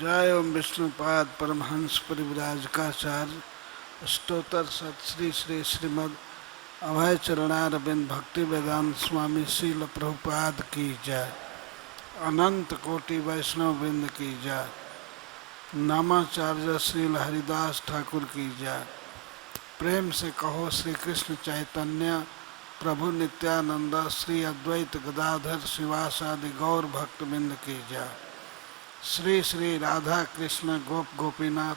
जय ओम विष्णुपाद परमहंस परिव्राजकाचार्य स्तोत्र सत श्री श्री श्रीमद अभय चरणारविंद भक्ति वेदांत स्वामी श्रील प्रभुपाद की जय। अनंत कोटि वैष्णव वृंद की जय। नामाचार्य श्रील हरिदास ठाकुर की जय। प्रेम से कहो श्री कृष्ण चैतन्य प्रभु नित्यानंद श्री अद्वैत गदाधर शिवासादि गौर भक्तवृंद की जय। श्री श्री राधा कृष्ण गोप गोपीनाथ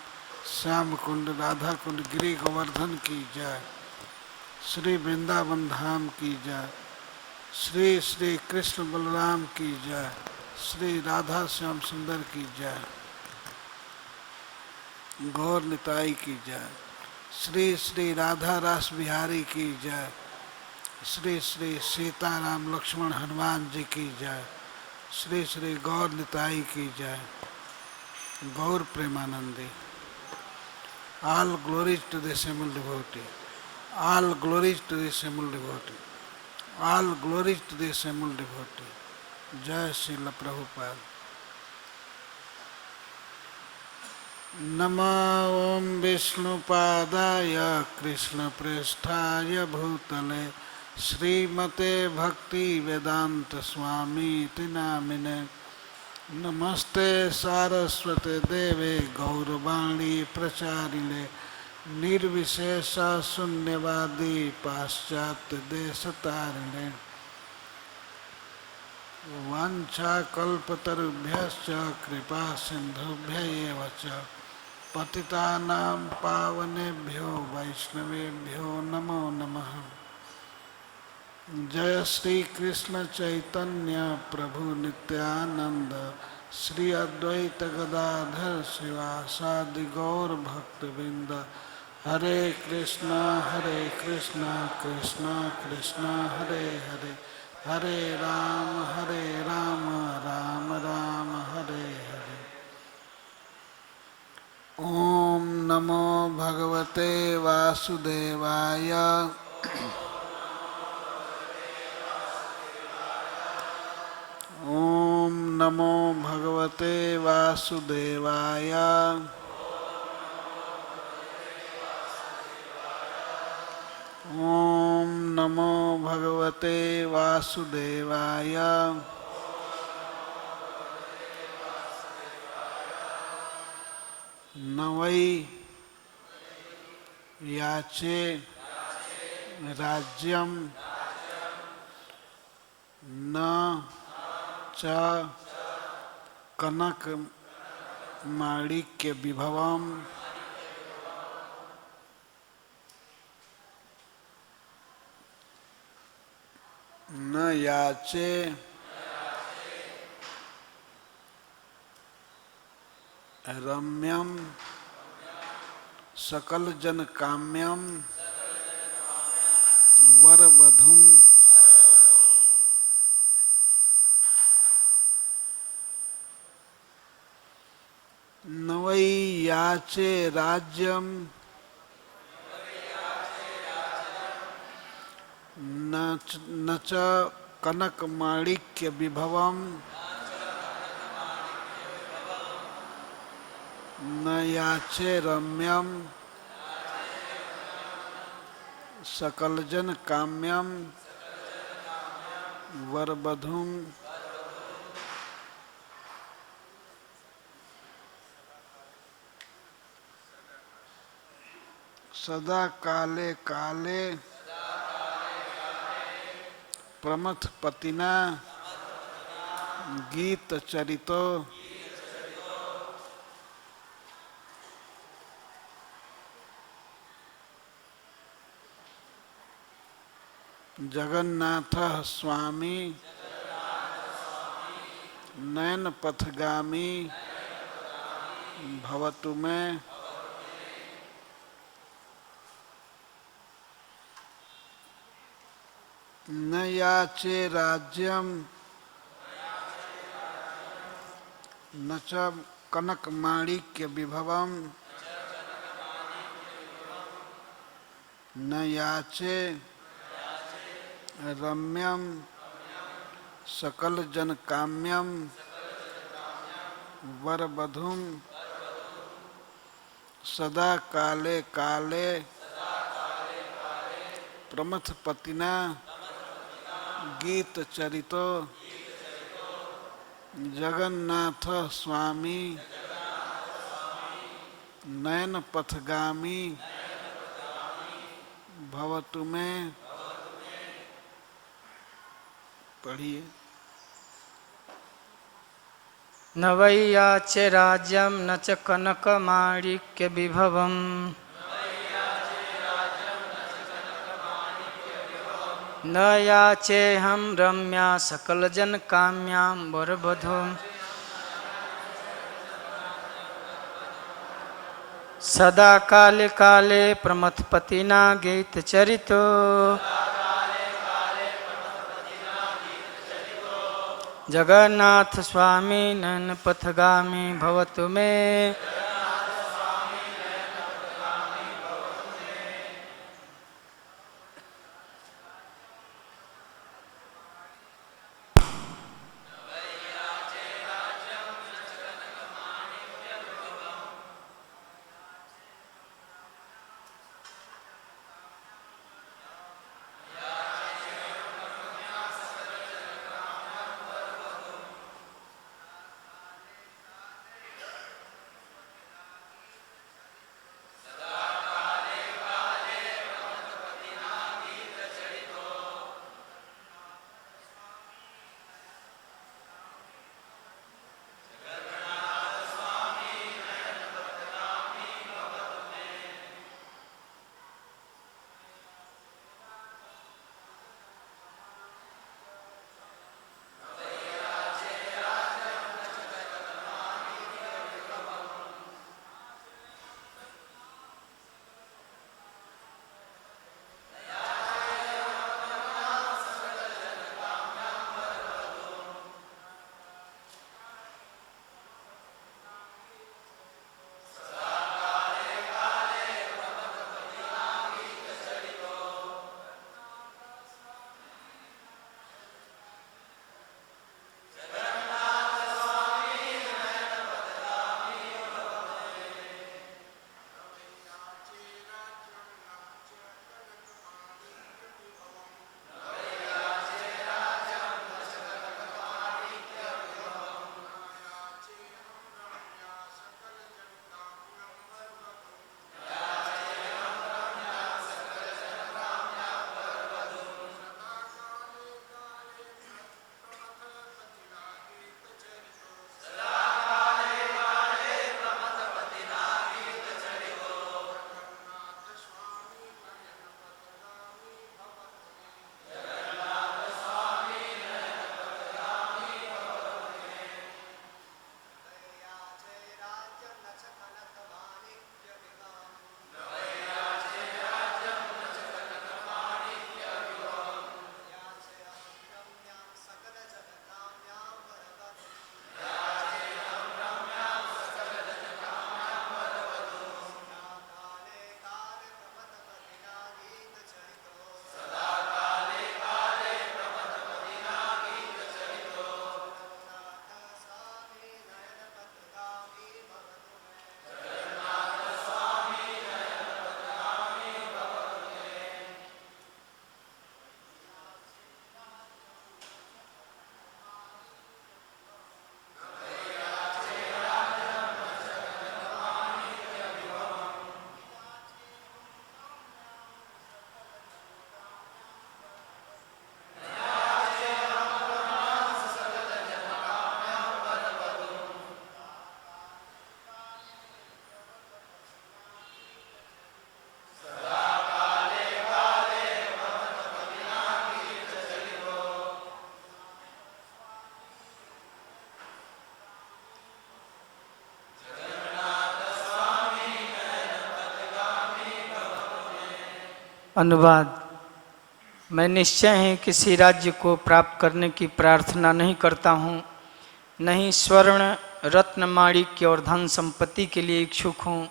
श्याम कुंड राधा कुंड गिरी गोवर्धन की जय। श्री वृंदावन धाम की जय। श्री श्री कृष्ण बलराम की जय। श्री राधा श्याम सुंदर की जय। गौर निताई की जय। श्री श्री राधा रास बिहारी की जय। श्री श्री सीताराम लक्ष्मण हनुमान जी की जय। श्री श्री गौर निताई की जय। गौर Premanandi. All glories to the Simul devotee. All glories to the Simul devotee. All glories to the Simul devotee. जय श्रील प्रभुपाद। नमो ओम विष्णुपादाय कृष्ण प्रेष्ठाय भूतले श्रीमते भक्ति वेदांत स्वामी नामिने। नमस्ते सारस्वते देवे गौरवाणी प्रचारिणे निर्विशेष शून्यवादी पाश्चात्य देशतारिणे। वाञ्छाकल्पतरुभ्यश्च कृपा सिन्धुभ्य एव च पतितानां पावनेभ्यो वैष्णवेभ्यो नमो नमः। जय श्री कृष्ण चैतन्य प्रभु नित्यानंद श्री अद्वैत गदाधर शिवासादि गौर भक्तवृंद। हरे कृष्ण कृष्ण कृष्ण हरे हरे, हरे राम राम राम हरे हरे। ओम नमो भगवते वासुदेवाय। ओम नमो भगवते वासुदेवाय। ओम नमो भगवते वासुदेवाय। नवै याचे राज्यम न च कनक माणिक्य विभवम। न याचे रम्यम सकल जन काम्यम वर वधुम। नवै याचे राज्यम न च कनक माणिक्य विभवम। न याचे रम्यम सकल जन काम्यम वर वधुम। सदा काले काले प्रमथ पतिना गीत चरितो। जगन्नाथ स्वामी नयन पथगामी भवतु में। न याचे राज्यम न च कनक माणिक्य विभवम। न याचे रम्यम सकल जन काम्यम वरवधूं सदा काले काले प्रमथपतिना गीत चरितो जगन्नाथ स्वामी नयन पथगामी भवतु में। पढ़िए। न वै याचे राज्यं न च कनकमाणिक्य विभवम् न याचेऽहं रम्या सकलजनकाम्यां वरवधूं सदा काले काले प्रमथपतिना गीतचरितो जगन्नाथ स्वामी नयन पथगामी भवतु मे। अनुवाद। मैं निश्चय ही किसी राज्य को प्राप्त करने की प्रार्थना नहीं करता हूँ, नहीं स्वर्ण रत्न माणिक्य और धन संपत्ति के लिए इच्छुक हूँ।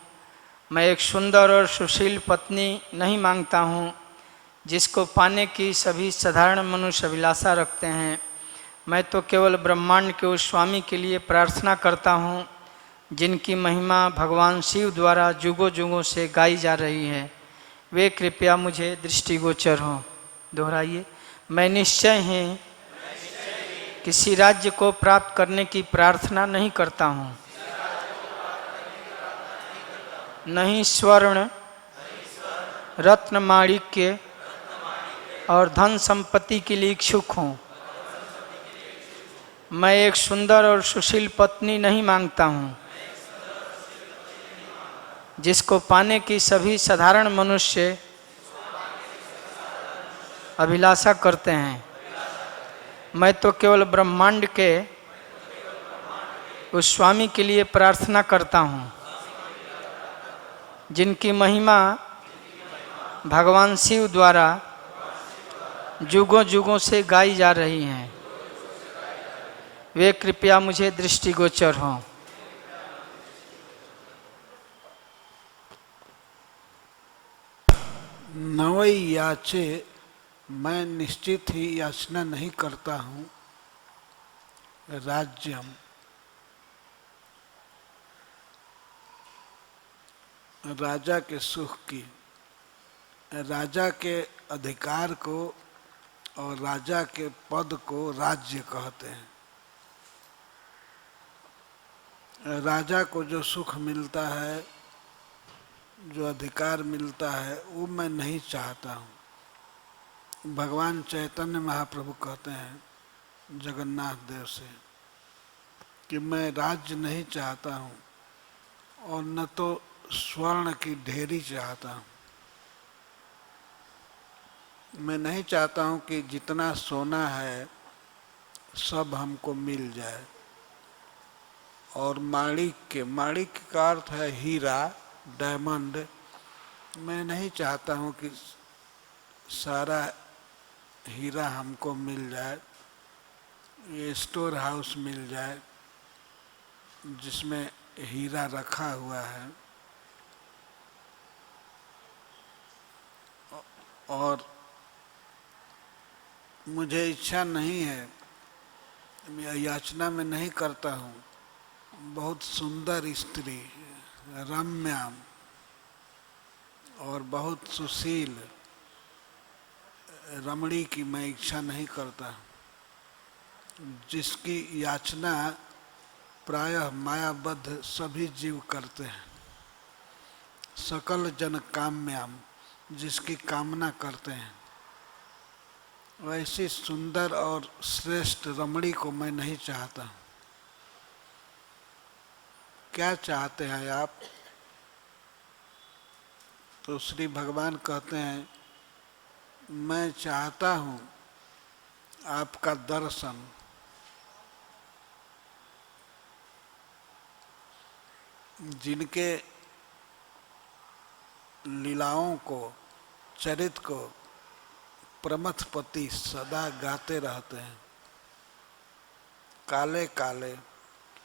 मैं एक सुंदर और सुशील पत्नी नहीं मांगता हूँ, जिसको पाने की सभी साधारण मनुष्य अभिलाषा रखते हैं। मैं तो केवल ब्रह्मांड के उस स्वामी के लिए प्रार्थना करता हूँ जिनकी महिमा भगवान शिव द्वारा जुगों जुगों से गाई जा रही है। वे कृपया मुझे दृष्टिगोचर हों। दोहराइए। मैं निश्चय ही किसी राज्य को प्राप्त करने की प्रार्थना नहीं करता हूँ, नहीं स्वर्ण रत्न माणिक्य और धन संपत्ति के लिए इच्छुक हूँ। मैं एक सुंदर और सुशील पत्नी नहीं मांगता हूँ जिसको पाने की सभी साधारण मनुष्य अभिलाषा करते हैं। मैं तो केवल ब्रह्मांड के उस स्वामी के लिए प्रार्थना करता हूँ जिनकी महिमा भगवान शिव द्वारा जुगों जुगों से गाई जा रही हैं। वे कृपया मुझे दृष्टिगोचर हों। नवई याचे, मैं निश्चित ही याचना नहीं करता हूँ राज्यम, राजा के सुख की। राजा के अधिकार को और राजा के पद को राज्य कहते हैं। राजा को जो सुख मिलता है, जो अधिकार मिलता है, वो मैं नहीं चाहता हूँ। भगवान चैतन्य महाप्रभु कहते हैं जगन्नाथ देव से कि मैं राज्य नहीं चाहता हूँ और न तो स्वर्ण की ढेरी चाहता हूँ। मैं नहीं चाहता हूँ कि जितना सोना है सब हमको मिल जाए। और माणिक्य का अर्थ है हीरा, डायमंड। मैं नहीं चाहता हूँ कि सारा हीरा हमको मिल जाए, ये स्टोर हाउस मिल जाए जिसमें हीरा रखा हुआ है। और मुझे इच्छा नहीं है, मैं याचना में नहीं करता हूँ बहुत सुंदर स्त्री, रम्या और बहुत सुशील रमणी की मैं इच्छा नहीं करता, जिसकी याचना प्रायः मायाबद्ध सभी जीव करते हैं। सकल जन काम्याम, जिसकी कामना करते हैं, वैसी सुंदर और श्रेष्ठ रमणी को मैं नहीं चाहता। क्या चाहते हैं आप? तो श्री भगवान कहते हैं, मैं चाहता हूँ आपका दर्शन, जिनके लीलाओं को, चरित को प्रमथपति सदा गाते रहते हैं, काले काले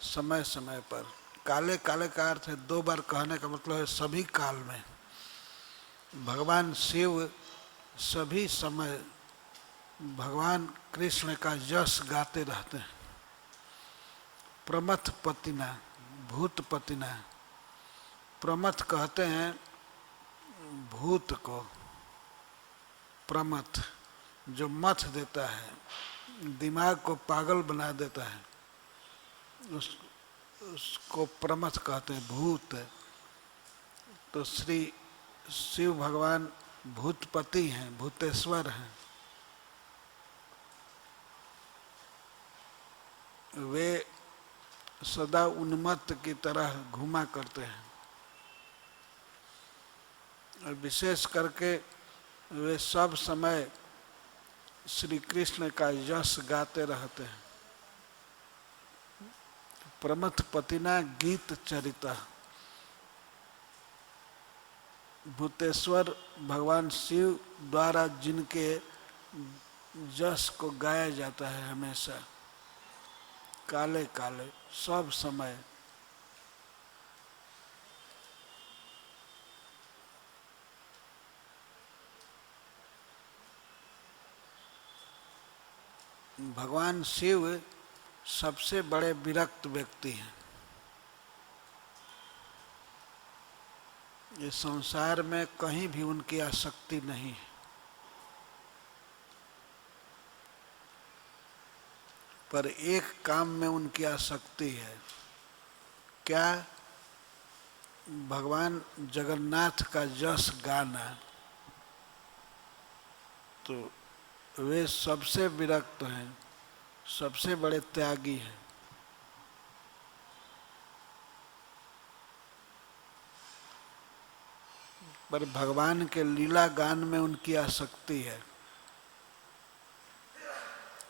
समय समय पर। काले काले का अर्थ है दो बार कहने का मतलब है सभी काल में। भगवान शिव सभी समय भगवान कृष्ण का यश गाते रहते हैं। प्रमथ पतिना, भूत पतिना। प्रमथ कहते हैं भूत को, प्रमथ जो मथ देता है, दिमाग को पागल बना देता है, उसको प्रमथ कहते हैं, भूत। तो श्री शिव भगवान भूतपति हैं, भूतेश्वर हैं। वे सदा उन्मत्त की तरह घूमा करते हैं और विशेष करके वे सब समय श्री कृष्ण का यश गाते रहते हैं। प्रमथ पतिना गीत चरिता। भूतेश्वर भगवान शिव द्वारा जिनके यश को गाया जाता है हमेशा, काले काले सब समय। भगवान शिव सबसे बड़े विरक्त व्यक्ति हैं। इस संसार में कहीं भी उनकी आसक्ति नहीं है, पर एक काम में उनकी आसक्ति है। क्या? भगवान जगन्नाथ का यश गाना। तो वे सबसे विरक्त हैं, सबसे बड़े त्यागी हैं। पर भगवान के लीला गान में उनकी आसक्ति है।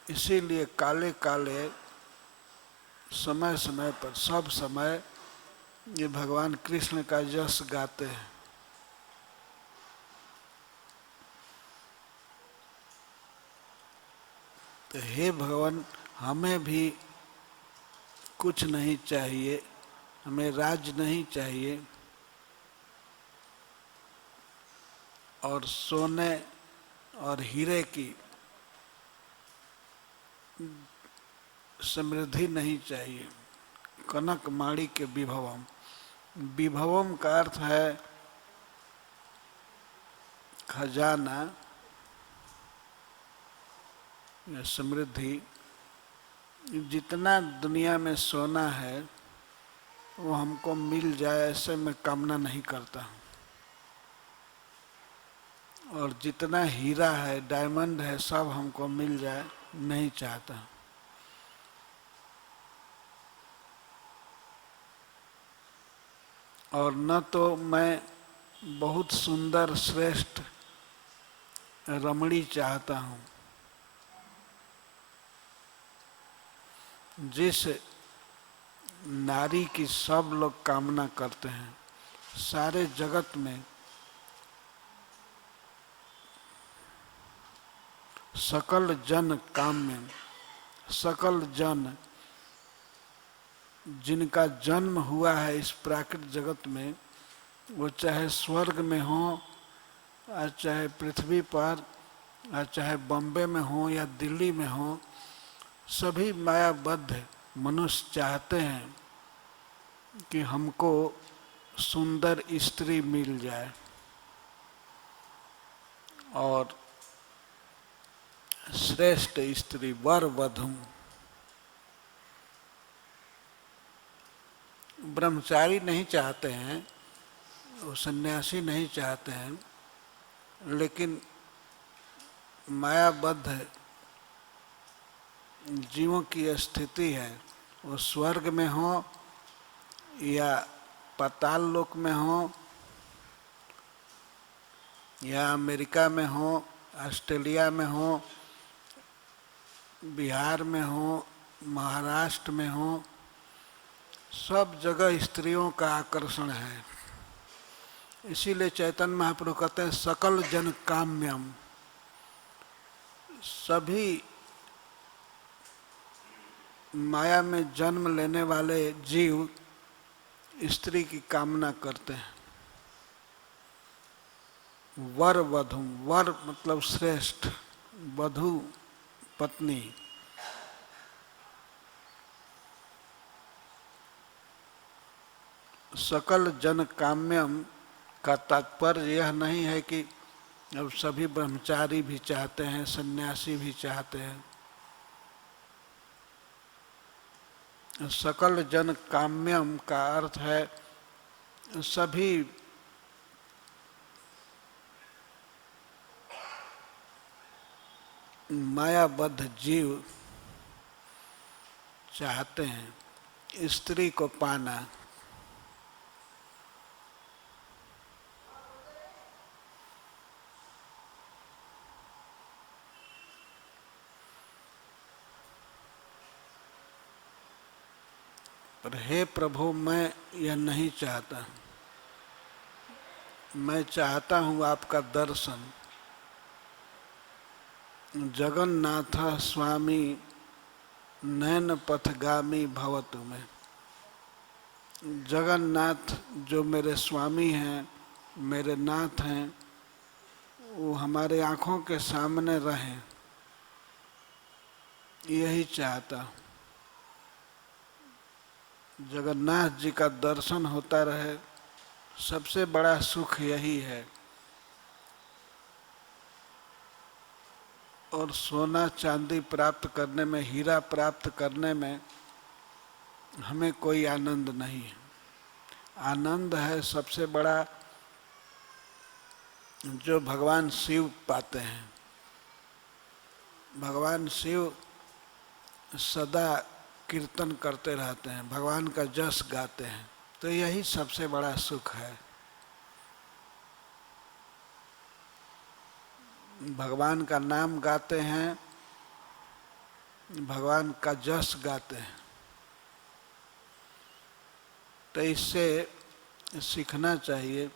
इसीलिए काले काले समय समय पर, सब समय ये भगवान कृष्ण का यश गाते हैं। तो हे भगवान, हमें भी कुछ नहीं चाहिए, हमें राज नहीं चाहिए, और सोने और हीरे की समृद्धि नहीं चाहिए। कनक माणिक्य के विभवम। विभवम का अर्थ है खजाना या समृद्धि। जितना दुनिया में सोना है वो हमको मिल जाए ऐसे मैं कामना नहीं करता हूँ, और जितना हीरा है, डायमंड है, सब हमको मिल जाए नहीं चाहता। और न तो मैं बहुत सुंदर श्रेष्ठ रमणी चाहता हूँ जिस नारी की सब लोग कामना करते हैं। सारे जगत में सकल जन काम्य, सकल जन जिनका जन्म हुआ है इस प्राकृतिक जगत में, वो चाहे स्वर्ग में हो, और चाहे पृथ्वी पर, और चाहे बॉम्बे में हो या दिल्ली में हो, सभी मायाबद्ध मनुष्य चाहते हैं कि हमको सुंदर स्त्री मिल जाए और श्रेष्ठ स्त्री, वर वधू। ब्रह्मचारी नहीं चाहते हैं, वो सन्यासी नहीं चाहते हैं, लेकिन मायाबद्ध जीवों की स्थिति है, वो स्वर्ग में हो या पाताल लोक में हो या अमेरिका में हो, ऑस्ट्रेलिया में हो, बिहार में हो, महाराष्ट्र में हो, सब जगह स्त्रियों का आकर्षण है। इसीलिए चैतन्य महाप्रभु कहते हैं सकल जन काम्यम। सभी माया में जन्म लेने वाले जीव स्त्री की कामना करते हैं। वर वधू, वर मतलब श्रेष्ठ, वधू पत्नी। सकल जन काम्यम का तात्पर्य यह नहीं है कि अब सभी ब्रह्मचारी भी चाहते हैं, सन्यासी भी चाहते हैं। सकल जन काम्यम का अर्थ है सभी मायाबद्ध जीव चाहते हैं स्त्री को पाना। पर हे प्रभु, मैं यह नहीं चाहता। मैं चाहता हूँ आपका दर्शन। जगन्नाथ स्वामी नयन पथगामी भवतु में। जगन्नाथ जो मेरे स्वामी हैं, मेरे नाथ हैं, वो हमारे आँखों के सामने रहें, यही चाहता हूँ, जगन्नाथ जी का दर्शन होता रहे, सबसे बड़ा सुख यही है। और सोना चांदी प्राप्त करने में, हीरा प्राप्त करने में हमें कोई आनंद नहीं है। आनंद है सबसे बड़ा जो भगवान शिव पाते हैं। भगवान शिव सदा कीर्तन करते रहते हैं, भगवान का जस गाते हैं, तो यही सबसे बड़ा सुख है। भगवान का नाम गाते हैं, भगवान का जस गाते हैं, तो इससे सीखना चाहिए।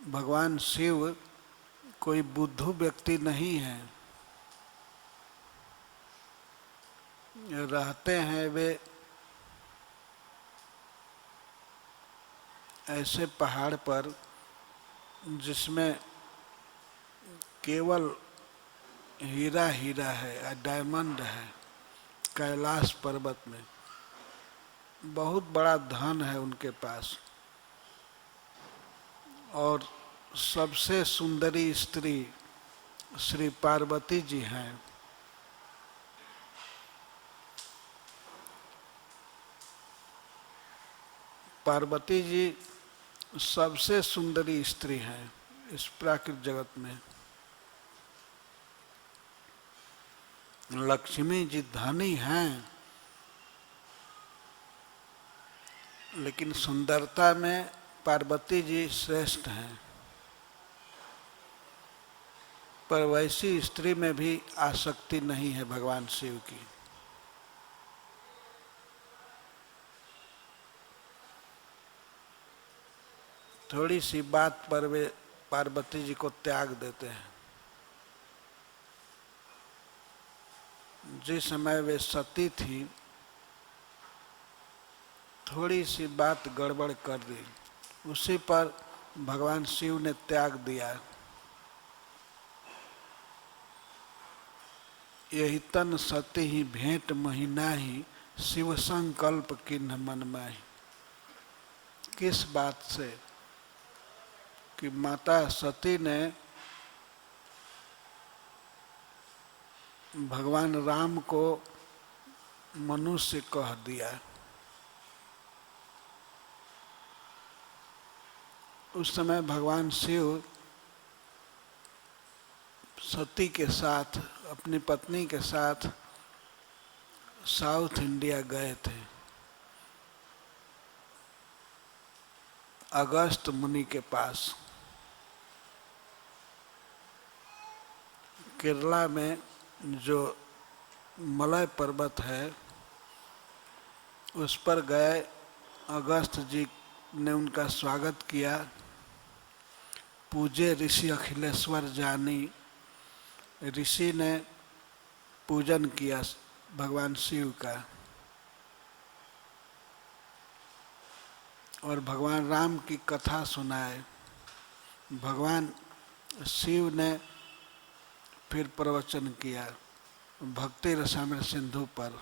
भगवान शिव कोई बुद्धू व्यक्ति नहीं है, रहते हैं वे ऐसे पहाड़ पर जिसमें केवल हीरा हीरा है, डायमंड है। कैलाश पर्वत में बहुत बड़ा धन है उनके पास, और सबसे सुंदरी स्त्री श्री पार्वती जी हैं। पार्वती जी सबसे सुंदरी स्त्री हैं इस प्राकृतिक जगत में। लक्ष्मी जी धनी हैं, लेकिन सुंदरता में पार्वती जी श्रेष्ठ हैं। पर वैसी स्त्री में भी आसक्ति नहीं है भगवान शिव की। थोड़ी सी बात पर वे पार्वती जी को त्याग देते हैं। जिस समय वे सती थी, थोड़ी सी बात गड़बड़ कर दी, उसी पर भगवान शिव ने त्याग दिया। यही तन सती ही भेंट महीना ही, शिव संकल्प किन्ह मन माही। किस बात से? कि माता सती ने भगवान राम को मनुष्य कह दिया। उस समय भगवान शिव सती के साथ, अपनी पत्नी के साथ साउथ इंडिया गए थे, अगस्त मुनि के पास। केरला में जो मलय पर्वत है उस पर गए। अगस्त जी ने उनका स्वागत किया। पूजे ऋषि अखिलेश्वर जानी, ऋषि ने पूजन किया भगवान शिव का। और भगवान राम की कथा सुनाए। भगवान शिव ने फिर प्रवचन किया भक्ति रसामृत सिंधु पर,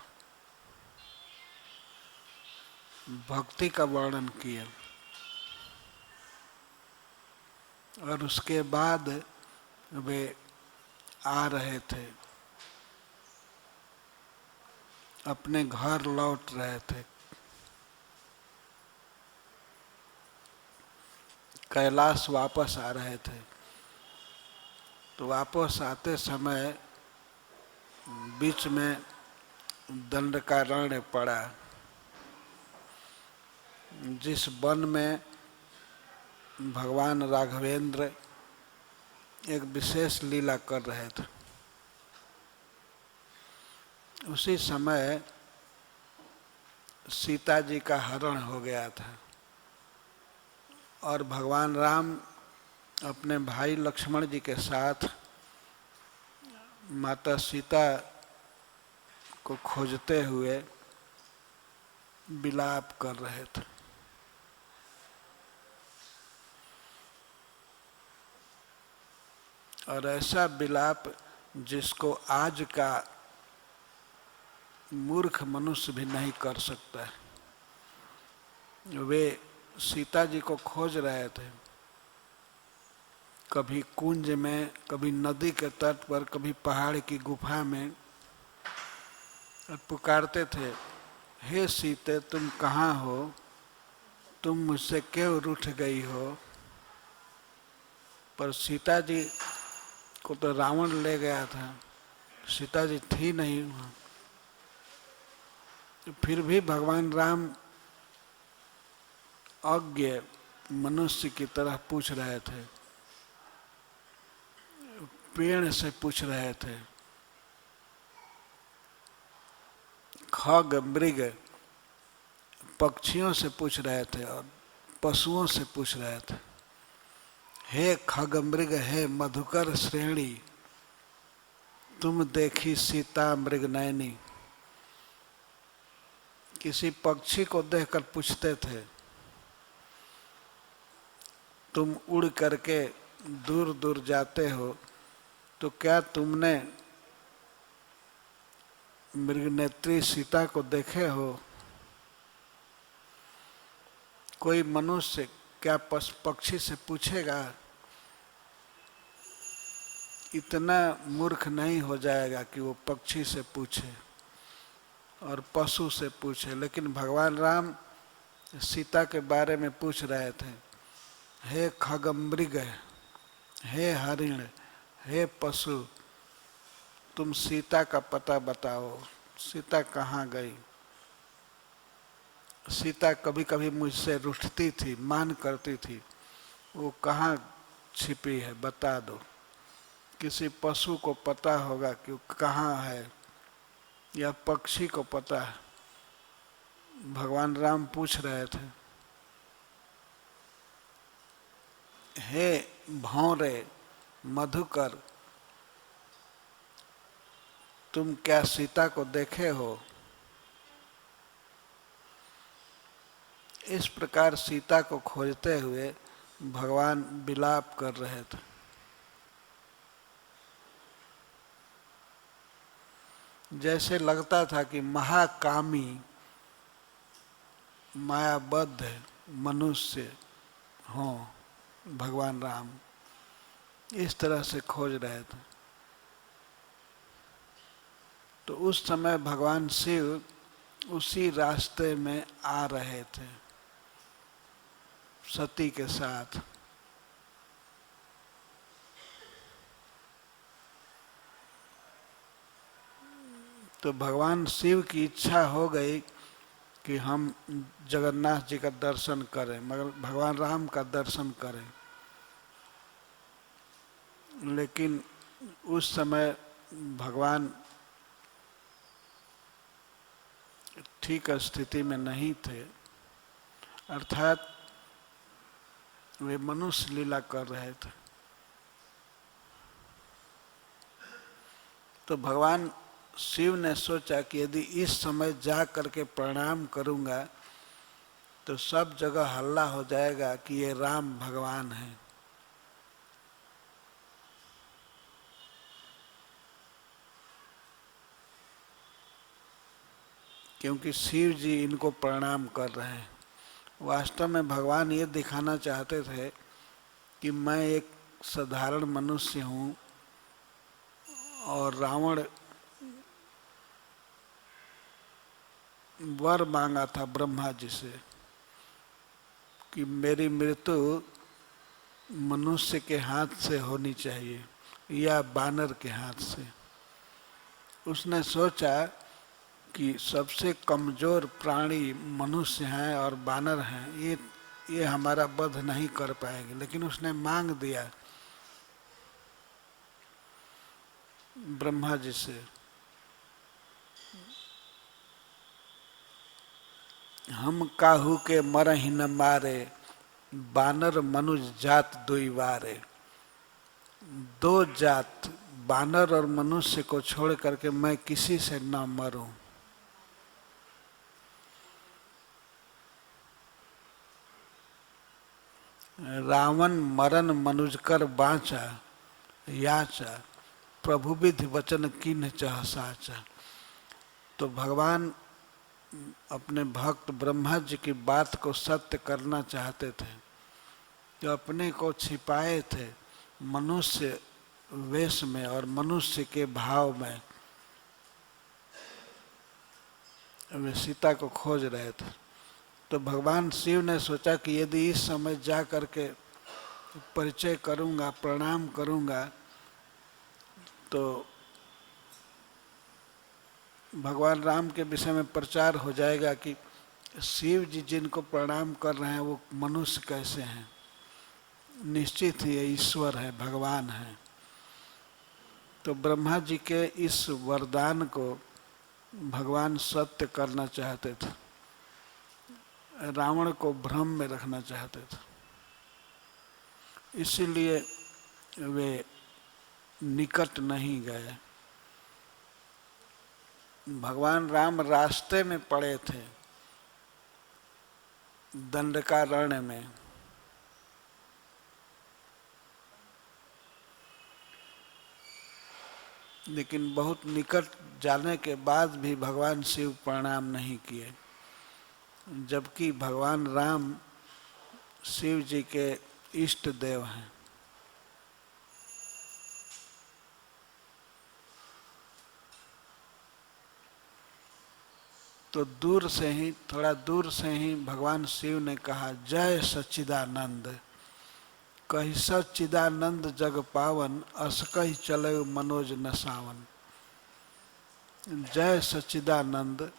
भक्ति का वर्णन किया। और उसके बाद वे आ रहे थे, अपने घर लौट रहे थे। कैलाश वापस आ रहे थे, तो वापस आते समय बीच में दंडकारण्य पड़ा, जिस वन में भगवान राघवेंद्र एक विशेष लीला कर रहे थे। उसी समय सीता जी का हरण हो गया था, और भगवान राम अपने भाई लक्ष्मण जी के साथ माता सीता को खोजते हुए विलाप कर रहे थे। और ऐसा विलाप जिसको आज का मूर्ख मनुष्य भी नहीं कर सकता है। वे सीता जी को खोज रहे थे, कभी कुंज में, कभी नदी के तट पर, कभी पहाड़ की गुफा में, और पुकारते थे, हे सीते तुम कहाँ हो, तुम मुझसे क्यों रूठ गई हो। पर सीता जी को तो रावण ले गया था, सीता जी थी नहीं वहाँ। फिर भी भगवान राम अज्ञ मनुष्य की तरह पूछ रहे थे, पेड़ से पूछ रहे थे, खग मृग पक्षियों से पूछ रहे थे और पशुओं से पूछ रहे थे। हे खग मृग, हे मधुकर श्रेणी, तुम देखी सीता मृग नयनी। किसी पक्षी को देखकर पूछते थे, तुम उड़ करके दूर दूर जाते हो तो क्या तुमने मृगनेत्री सीता को देखे हो। कोई मनुष्य क्या पक्षी से पूछेगा, इतना मूर्ख नहीं हो जाएगा कि वो पक्षी से पूछे और पशु से पूछे। लेकिन भगवान राम सीता के बारे में पूछ रहे थे, हे खगमृग, हे हरिण, हे पशु, तुम सीता का पता बताओ, सीता कहाँ गई। सीता कभी कभी मुझसे रूठती थी, मान करती थी, वो कहाँ छिपी है बता दो। किसी पशु को पता होगा कि वो कहाँ है, या पक्षी को पता है। भगवान राम पूछ रहे थे, हे भौरे मधुकर, तुम क्या सीता को देखे हो। इस प्रकार सीता को खोजते हुए भगवान विलाप कर रहे थे। जैसे लगता था कि महाकामी मायाबद्ध मनुष्य हों भगवान राम, इस तरह से खोज रहे थे। तो उस समय भगवान शिव उसी रास्ते में आ रहे थे सती के साथ। तो भगवान शिव की इच्छा हो गई कि हम जगन्नाथ जी का दर्शन करें, मगर भगवान राम का दर्शन करें। लेकिन उस समय भगवान ठीक स्थिति में नहीं थे, अर्थात वे मनुष्य लीला कर रहे थे। तो भगवान शिव ने सोचा कि यदि इस समय जा करके प्रणाम करूंगा तो सब जगह हल्ला हो जाएगा कि ये राम भगवान हैं। क्योंकि शिव जी इनको प्रणाम कर रहे हैं। वास्तव में भगवान ये दिखाना चाहते थे कि मैं एक साधारण मनुष्य हूँ और रावण वर मांगा था ब्रह्मा जी से कि मेरी मृत्यु मनुष्य के हाथ से होनी चाहिए या बानर के हाथ से। उसने सोचा कि सबसे कमजोर प्राणी मनुष्य हैं और बानर हैं, ये हमारा वध नहीं कर पाएंगे। लेकिन उसने मांग दिया ब्रह्मा जी से, हम काहू के मरहि न मारे, बानर मनुज जात दुई वारे। दो जात बानर और मनुष्य को छोड़ करके मैं किसी से न मरूं। रावण मरण मनुजकर बाँचा, याचा प्रभु विधि वचन किन्ह चह साचा। तो भगवान अपने भक्त ब्रह्मा जी की बात को सत्य करना चाहते थे, जो अपने को छिपाए थे मनुष्य वेश में और मनुष्य के भाव में, वे सीता को खोज रहे थे। तो भगवान शिव ने सोचा कि यदि इस समय जा करके परिचय करूंगा, प्रणाम करूंगा, तो भगवान राम के विषय में प्रचार हो जाएगा कि शिव जी जिनको प्रणाम कर रहे हैं वो मनुष्य कैसे हैं, निश्चित ही ये ईश्वर है, भगवान है। तो ब्रह्मा जी के इस वरदान को भगवान सत्य करना चाहते थे, रावण को भ्रम में रखना चाहते थे, इसीलिए वे निकट नहीं गए। भगवान राम रास्ते में पड़े थे दंडकारण्य में, लेकिन बहुत निकट जाने के बाद भी भगवान शिव प्रणाम नहीं किए, जबकि भगवान राम शिव जी के इष्ट देव हैं। तो दूर से ही, थोड़ा दूर से ही भगवान शिव ने कहा, जय सच्चिदानंद, कहि सच्चिदानंद जग पावन, अस कहि चले मनोज नसावन। जय सच्चिदानंद,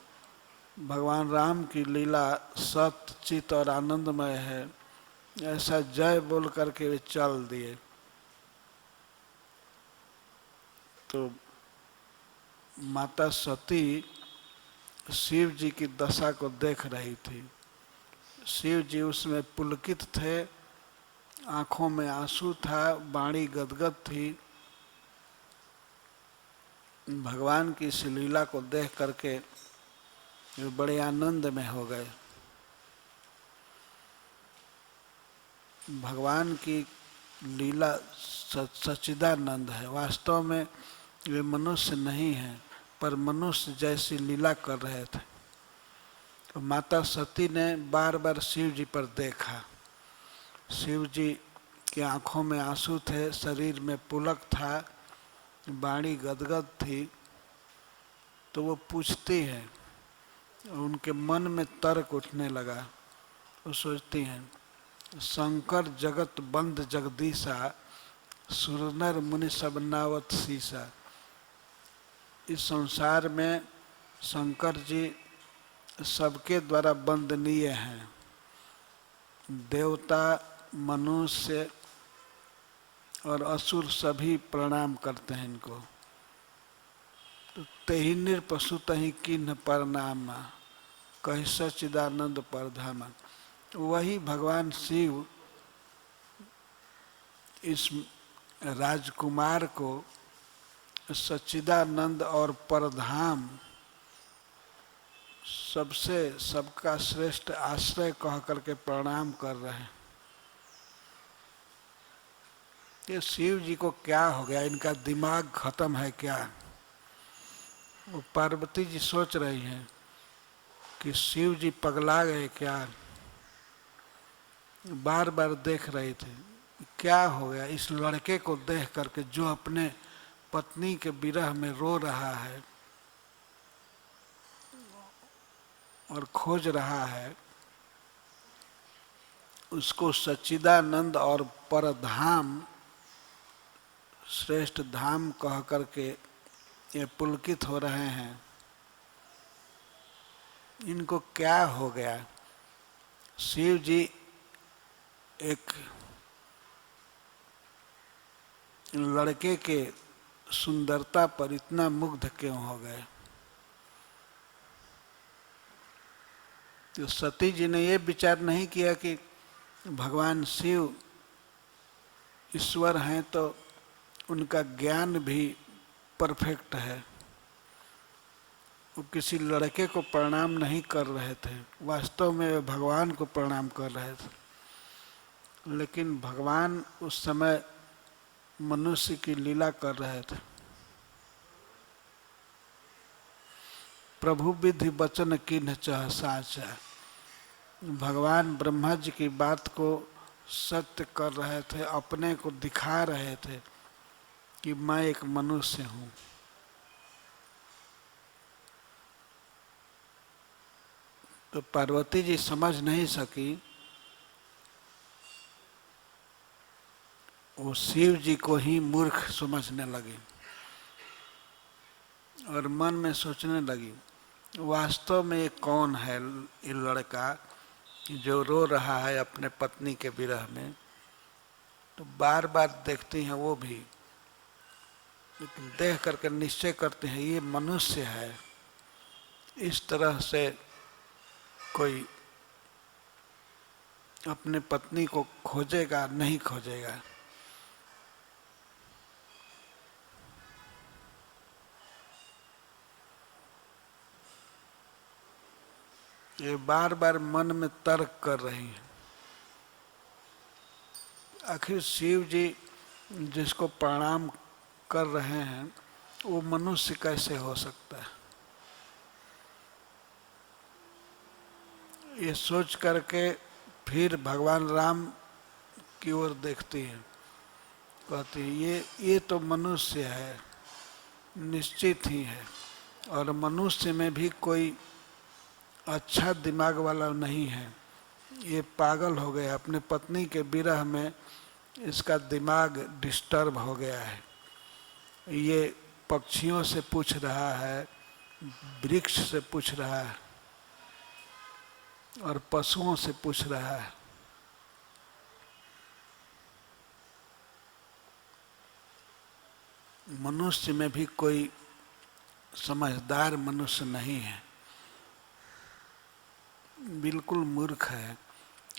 भगवान राम की लीला सत्य, चित और आनंदमय है, ऐसा जय बोल करके वे चल दिए। तो माता सती शिव जी की दशा को देख रही थी। शिव जी उसमें पुलकित थे, आंखों में आंसू था, वाणी गदगद थी। भगवान की इस लीला को देख करके वे बड़े आनंद में हो गए। भगवान की लीला सच्चिदानंद है, वास्तव में वे मनुष्य नहीं हैं, पर मनुष्य जैसी लीला कर रहे थे। तो माता सती ने बार बार शिव जी पर देखा, शिव जी की आंखों में आंसू थे, शरीर में पुलक था, वाणी गदगद थी। तो वो पूछती हैं, उनके मन में तर्क उठने लगा। वो सोचती हैं, शंकर जगत बंद जगदीशा, सुर नर मुनि सब नावत सीसा। इस संसार में शंकर जी सबके द्वारा वंदनीय हैं, देवता, मनुष्य और असुर सभी प्रणाम करते हैं इनको। तो तेहि निरपशु तहि किन्ह प्रणाम, कहि सच्चिदानंद परधामा। वही भगवान शिव इस राजकुमार को सच्चिदानंद और परधाम, सबसे सबका श्रेष्ठ आश्रय कह करके प्रणाम कर रहे हैं। ये शिव जी को क्या हो गया, इनका दिमाग खत्म है क्या? वो पार्वती जी सोच रही हैं कि शिव जी पगला गए क्या। बार बार देख रहे थे क्या हो गया इस लड़के को देख करके, जो अपने पत्नी के विरह में रो रहा है और खोज रहा है, उसको सच्चिदानंद और परधाम, श्रेष्ठ धाम कह करके ये पुलकित हो रहे हैं। इनको क्या हो गया? शिव जी एक लड़के के सुंदरता पर इतना मुग्ध क्यों हो गए? तो सती जी ने ये विचार नहीं किया कि भगवान शिव ईश्वर हैं तो उनका ज्ञान भी परफेक्ट है। वो किसी लड़के को प्रणाम नहीं कर रहे थे, वास्तव में वे भगवान को प्रणाम कर रहे थे। लेकिन भगवान उस समय मनुष्य की लीला कर रहे थे। प्रभु विधि वचन किन्ह चह साचा। भगवान ब्रह्मा जी की बात को सत्य कर रहे थे, अपने को दिखा रहे थे कि मैं एक मनुष्य हूँ। तो पार्वती जी समझ नहीं सकी, वो शिव जी को ही मूर्ख समझने लगी और मन में सोचने लगी, वास्तव में ये कौन है ये लड़का जो रो रहा है अपने पत्नी के विरह में। तो बार बार देखती हैं वो भी, लेकिन देख करके निश्चय करते हैं ये मनुष्य है। इस तरह से कोई अपने पत्नी को खोजेगा नहीं खोजेगा। ये बार बार मन में तर्क कर रही है, आखिर शिव जी जिसको प्रणाम कर रहे हैं वो मनुष्य कैसे हो सकता है। ये सोच करके फिर भगवान राम की ओर देखती है, कहती है ये तो मनुष्य है, निश्चित ही है। और मनुष्य में भी कोई अच्छा दिमाग वाला नहीं है, ये पागल हो गया। अपने पत्नी के विरह में इसका दिमाग डिस्टर्ब हो गया है। ये पक्षियों से पूछ रहा है, वृक्ष से पूछ रहा है और पशुओं से पूछ रहा है। मनुष्य में भी कोई समझदार मनुष्य नहीं है, बिल्कुल मूर्ख है।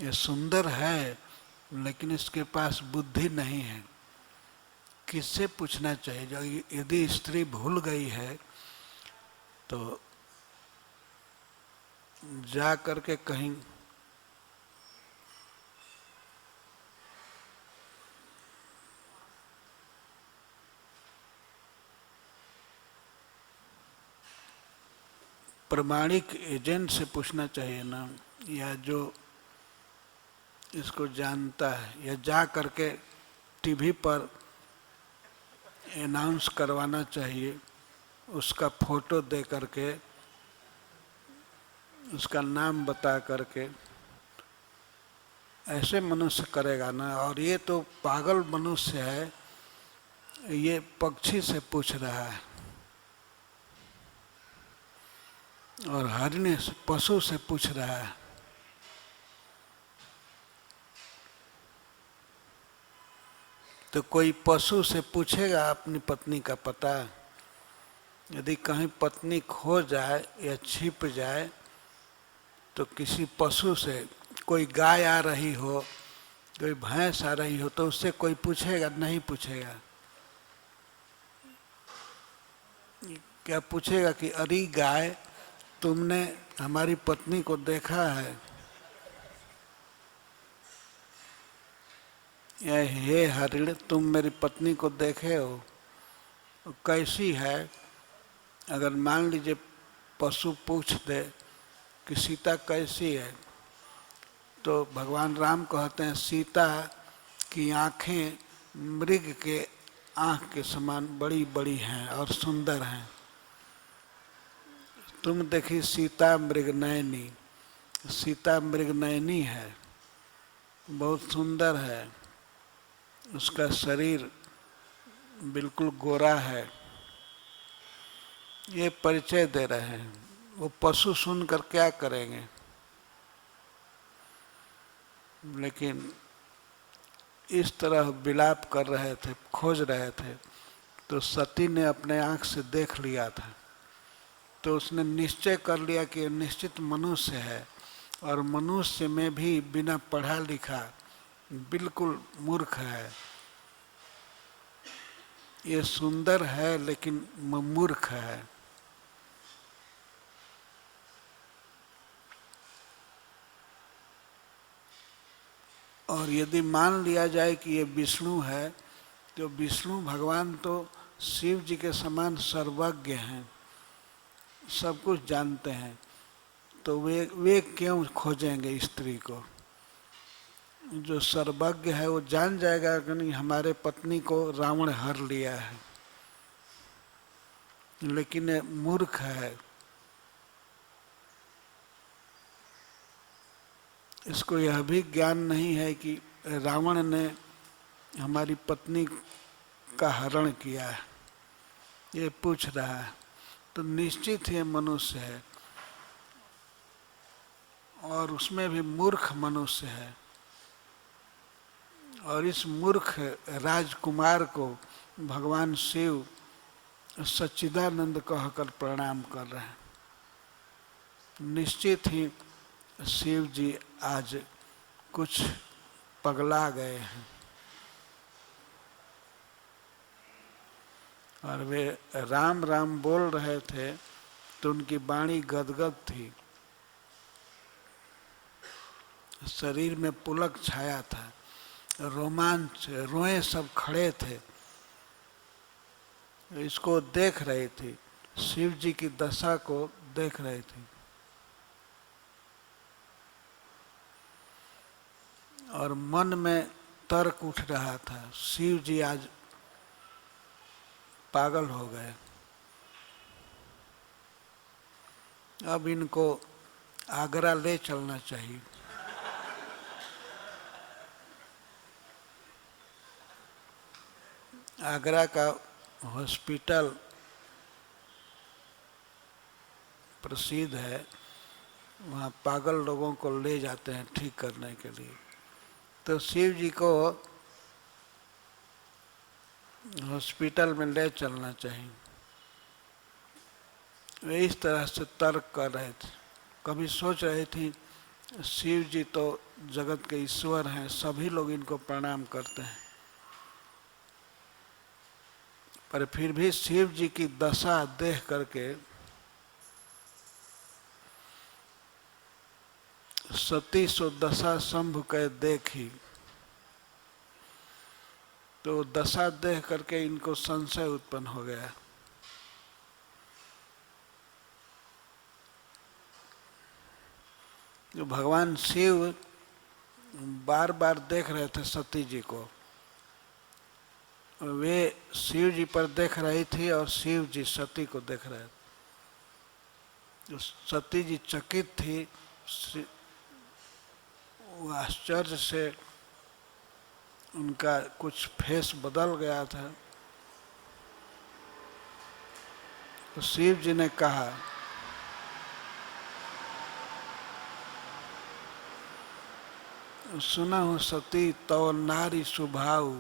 ये सुंदर है लेकिन इसके पास बुद्धि नहीं है। किससे पूछना चाहिए? जो यदि स्त्री भूल गई है तो जा करके कहीं प्रमाणिक एजेंट से पूछना चाहिए ना, या जो इसको जानता है, या जा करके टीवी पर अनाउंस करवाना चाहिए, उसका फोटो दे करके, उसका नाम बता करके। ऐसे मनुष्य करेगा ना। और ये तो पागल मनुष्य है, ये पक्षी से पूछ रहा है और हरिणी से, पशु से पूछ रहा है। तो कोई पशु से पूछेगा अपनी पत्नी का पता? यदि कहीं पत्नी खो जाए या छिप जाए तो किसी पशु से, कोई गाय आ रही हो, कोई भैंस आ रही हो, तो उससे कोई पूछेगा? नहीं पूछेगा। क्या पूछेगा कि अरे गाय, तुमने हमारी पत्नी को देखा है? या हे हरिण, तुम मेरी पत्नी को देखे हो, कैसी है? अगर मान लीजिए पशु पूछ दे कि सीता कैसी है, तो भगवान राम कहते हैं सीता की आँखें मृग के आँख के समान बड़ी बड़ी हैं और सुंदर हैं। तुम देखी सीता मृगनयनी, सीता मृगनयनी है, बहुत सुंदर है, उसका शरीर बिल्कुल गोरा है। ये परिचय दे रहे हैं। वो पशु सुनकर क्या करेंगे? लेकिन इस तरह विलाप कर रहे थे, खोज रहे थे, तो सती ने अपने आँख से देख लिया था। तो उसने निश्चय कर लिया कि निश्चित मनुष्य है, और मनुष्य में भी बिना पढ़ा लिखा बिल्कुल मूर्ख है। ये सुंदर है लेकिन मूर्ख है। और यदि मान लिया जाए कि ये विष्णु है, तो विष्णु भगवान तो शिव जी के समान सर्वज्ञ हैं। सब कुछ जानते हैं, तो वे क्यों खोजेंगे स्त्री को? जो सर्वज्ञ है वो जान जाएगा कि नहीं हमारे पत्नी को रावण हर लिया है। लेकिन ये मूर्ख है, इसको यह भी ज्ञान नहीं है कि रावण ने हमारी पत्नी का हरण किया है, ये पूछ रहा है। तो निश्चित ही मनुष्य है, और उसमें भी मूर्ख मनुष्य है। और इस मूर्ख राजकुमार को भगवान शिव सच्चिदानंद कहकर प्रणाम कर रहे हैं। निश्चित ही शिव जी आज कुछ पगला गए हैं, और वे राम राम बोल रहे थे तो उनकी वाणी गदगद थी, शरीर में पुलक छाया था, रोमांच, रोए सब खड़े थे, इसको देख रही थी, शिव जी की दशा को देख रही थी। और मन में तर्क उठ रहा था, शिव जी आज पागल हो गए, अब इनको आगरा ले चलना चाहिए। आगरा का हॉस्पिटल प्रसिद्ध है, वहाँ पागल लोगों को ले जाते हैं ठीक करने के लिए। तो शिव जी को हॉस्पिटल में ले चलना चाहिए। वे इस तरह से तर्क कर रहे थे। कभी सोच रहे थी शिव जी तो जगत के ईश्वर हैं, सभी लोग इनको प्रणाम करते हैं, पर फिर भी शिव जी की दशा देख करके सती सो दशा शंभु के देखी, तो दशा देख करके इनको संशय उत्पन्न हो गया। जो भगवान शिव बार बार देख रहे थे सती जी को, वे शिव जी पर देख रही थी और शिव जी सती को देख रहे थे। जो सती जी चकित थी, वो आश्चर्य से उनका कुछ फेस बदल गया था। तो शिव जी ने कहा, सुना हूँ सती तो नारी सुभाऊ,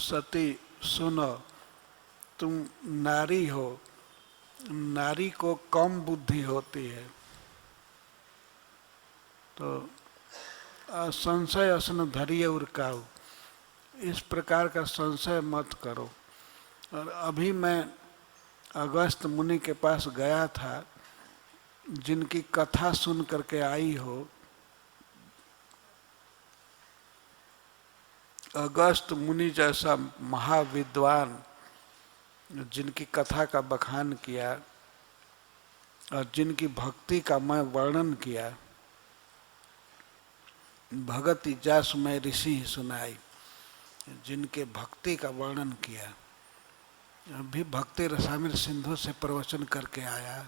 सती सुनो तुम नारी हो, नारी को कम बुद्धि होती है, तो संशय असन धरिए उर्काऊ, इस प्रकार का संशय मत करो। और अभी मैं अगस्त मुनि के पास गया था, जिनकी कथा सुन करके आई हो। अगस्त मुनि जैसा महाविद्वान जिनकी कथा का बखान किया और जिनकी भक्ति का मैं वर्णन किया, भगति जास में ऋषि सुनाई, जिनके भक्ति का वर्णन किया। अभी भक्ति रसामिर सिंधु से प्रवचन करके आया,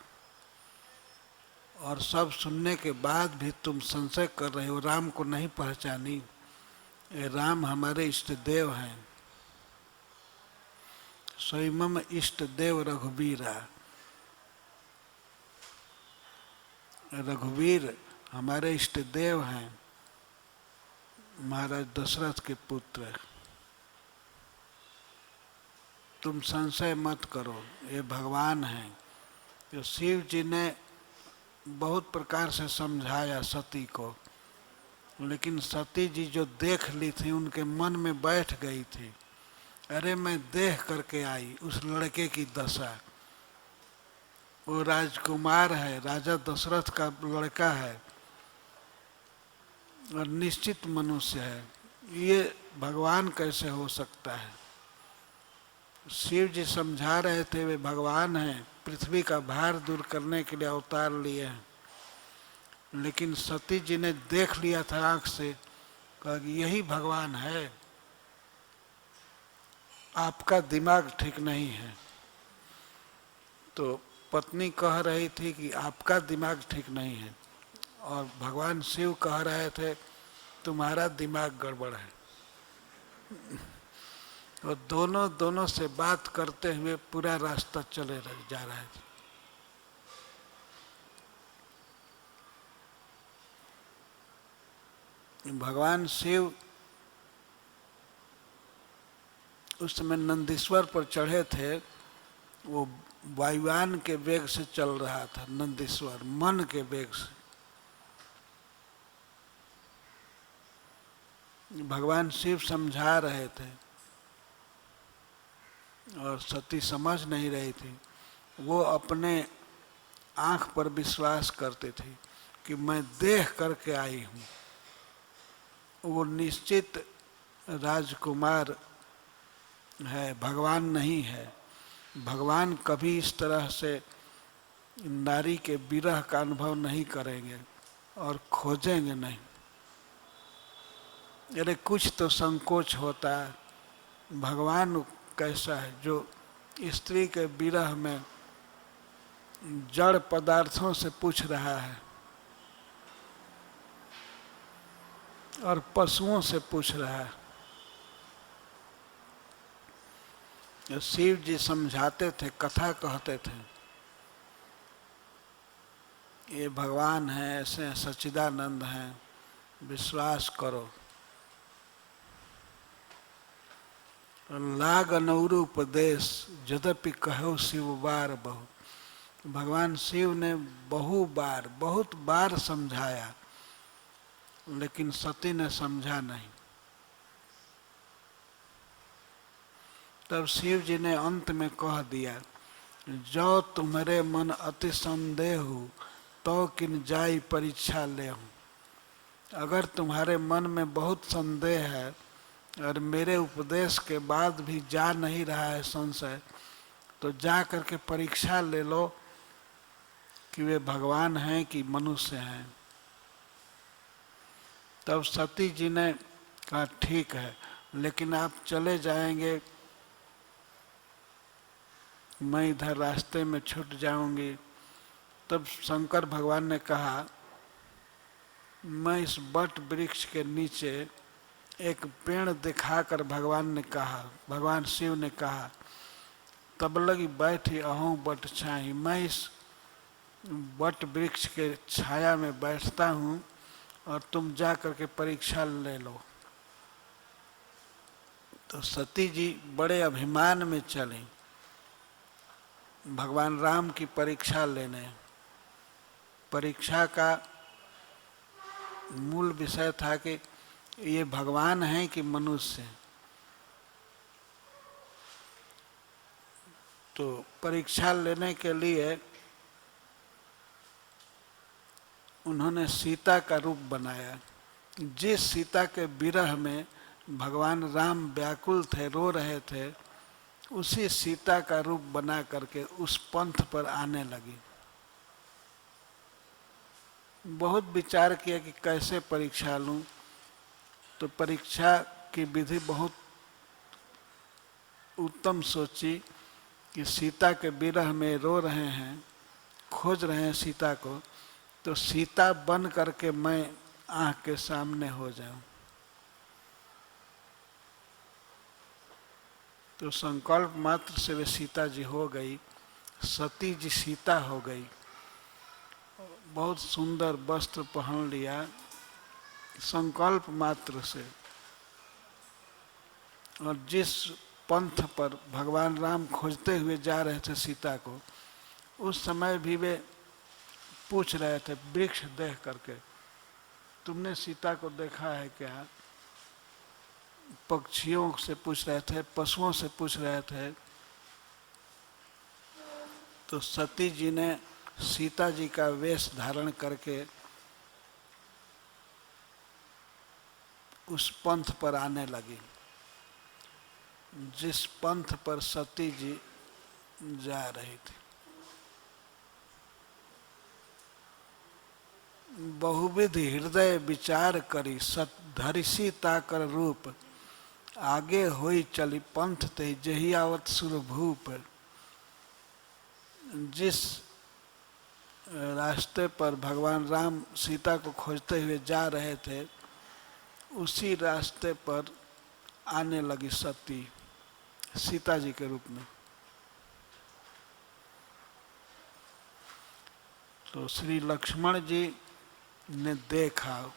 और सब सुनने के बाद भी तुम संशय कर रहे हो, राम को नहीं पहचानी। ये राम हमारे इष्ट देव हैं, स्वयं इष्ट देव रघुवीरा, रघुवीर हमारे इष्ट देव हैं, महाराज दशरथ के पुत्र। तुम संशय मत करो, ये भगवान हैं। तो शिव जी ने बहुत प्रकार से समझाया सती को, लेकिन सती जी जो देख ली थी उनके मन में बैठ गई थी। अरे मैं देख करके आई उस लड़के की दशा, वो राजकुमार है, राजा दशरथ का लड़का है और निश्चित मनुष्य है, ये भगवान कैसे हो सकता है? शिव जी समझा रहे थे वे भगवान हैं, पृथ्वी का भार दूर करने के लिए अवतार लिए हैं। लेकिन सती जी ने देख लिया था आंख से, कहा कि यही भगवान है, आपका दिमाग ठीक नहीं है। तो पत्नी कह रही थी कि आपका दिमाग ठीक नहीं है, और भगवान शिव कह रहे थे तुम्हारा दिमाग गड़बड़ है। और दोनों से बात करते हुए पूरा रास्ता चले जा रहे थे। भगवान शिव उस समय नंदीश्वर पर चढ़े थे, वो वायुयान के वेग से चल रहा था नंदीश्वर, मन के वेग से। भगवान शिव समझा रहे थे और सती समझ नहीं रही थी। वो अपने आंख पर विश्वास करते थे कि मैं देख करके आई हूँ। वो निश्चित राजकुमार है, भगवान नहीं है। भगवान कभी इस तरह से नारी के विरह का अनुभव नहीं करेंगे और खोजेंगे नहीं। अरे कुछ तो संकोच होता है। भगवान कैसा है जो स्त्री के विरह में जड़ पदार्थों से पूछ रहा है और पशुओं से पूछ रहा है। शिव जी समझाते थे, कथा कहते थे, ये भगवान है, ऐसे सच्चिदानंद हैं, विश्वास करो। लाग अनौरु उपदेश यद्यपि कहो शिव बार बहु। भगवान शिव ने बहुत बार समझाया, लेकिन सती ने समझा नहीं। तब शिव जी ने अंत में कह दिया, जो तुम्हारे मन अति संदेह हो तो किन जाई परीक्षा ले हूँ। अगर तुम्हारे मन में बहुत संदेह है और मेरे उपदेश के बाद भी जा नहीं रहा है संशय, तो जा करके परीक्षा ले लो कि वे भगवान हैं कि मनुष्य हैं। तब सती जी ने कहा ठीक है, लेकिन आप चले जाएंगे, मैं इधर रास्ते में छूट जाऊंगी। तब शंकर भगवान ने कहा, मैं इस बट वृक्ष के नीचे एक पेड़ दिखाकर भगवान शिव ने कहा, तब लगी बैठी अहूँ बट छाई। मैं इस बट वृक्ष के छाया में बैठता हूँ और तुम जा करके परीक्षा ले लो। तो सती जी बड़े अभिमान में चली भगवान राम की परीक्षा लेने। परीक्षा का मूल विषय था कि ये भगवान हैं कि मनुष्य। तो परीक्षा लेने के लिए उन्होंने सीता का रूप बनाया। जिस सीता के विरह में भगवान राम व्याकुल थे, रो रहे थे, उसी सीता का रूप बना करके उस पंथ पर आने लगी। बहुत विचार किया कि कैसे परीक्षा लूं। तो परीक्षा की विधि बहुत उत्तम सोची कि सीता के विरह में रो रहे हैं, खोज रहे हैं सीता को, तो सीता बन करके मैं आँख के सामने हो जाऊं। तो संकल्प मात्र से वे सीता जी हो गई, सती जी सीता हो गई। बहुत सुंदर वस्त्र पहन लिया संकल्प मात्र से। और जिस पंथ पर भगवान राम खोजते हुए जा रहे थे सीता को, उस समय भी वे पूछ रहे थे वृक्ष देख करके, तुमने सीता को देखा है क्या? पक्षियों से पूछ रहे थे, पशुओं से पूछ रहे थे। तो सती जी ने सीता जी का वेश धारण करके उस पंथ पर आने लगी। जिस पंथ पर सती जी जा रही थी। बहुविधि हृदय विचार करी सत धरि सीता कर रूप, आगे होई चली पंथ ते जही आवत सुरभूप। जिस रास्ते पर भगवान राम सीता को खोजते हुए जा रहे थे, उसी रास्ते पर आने लगी सती सीता जी के रूप में। तो श्री लक्ष्मण जी ने देखा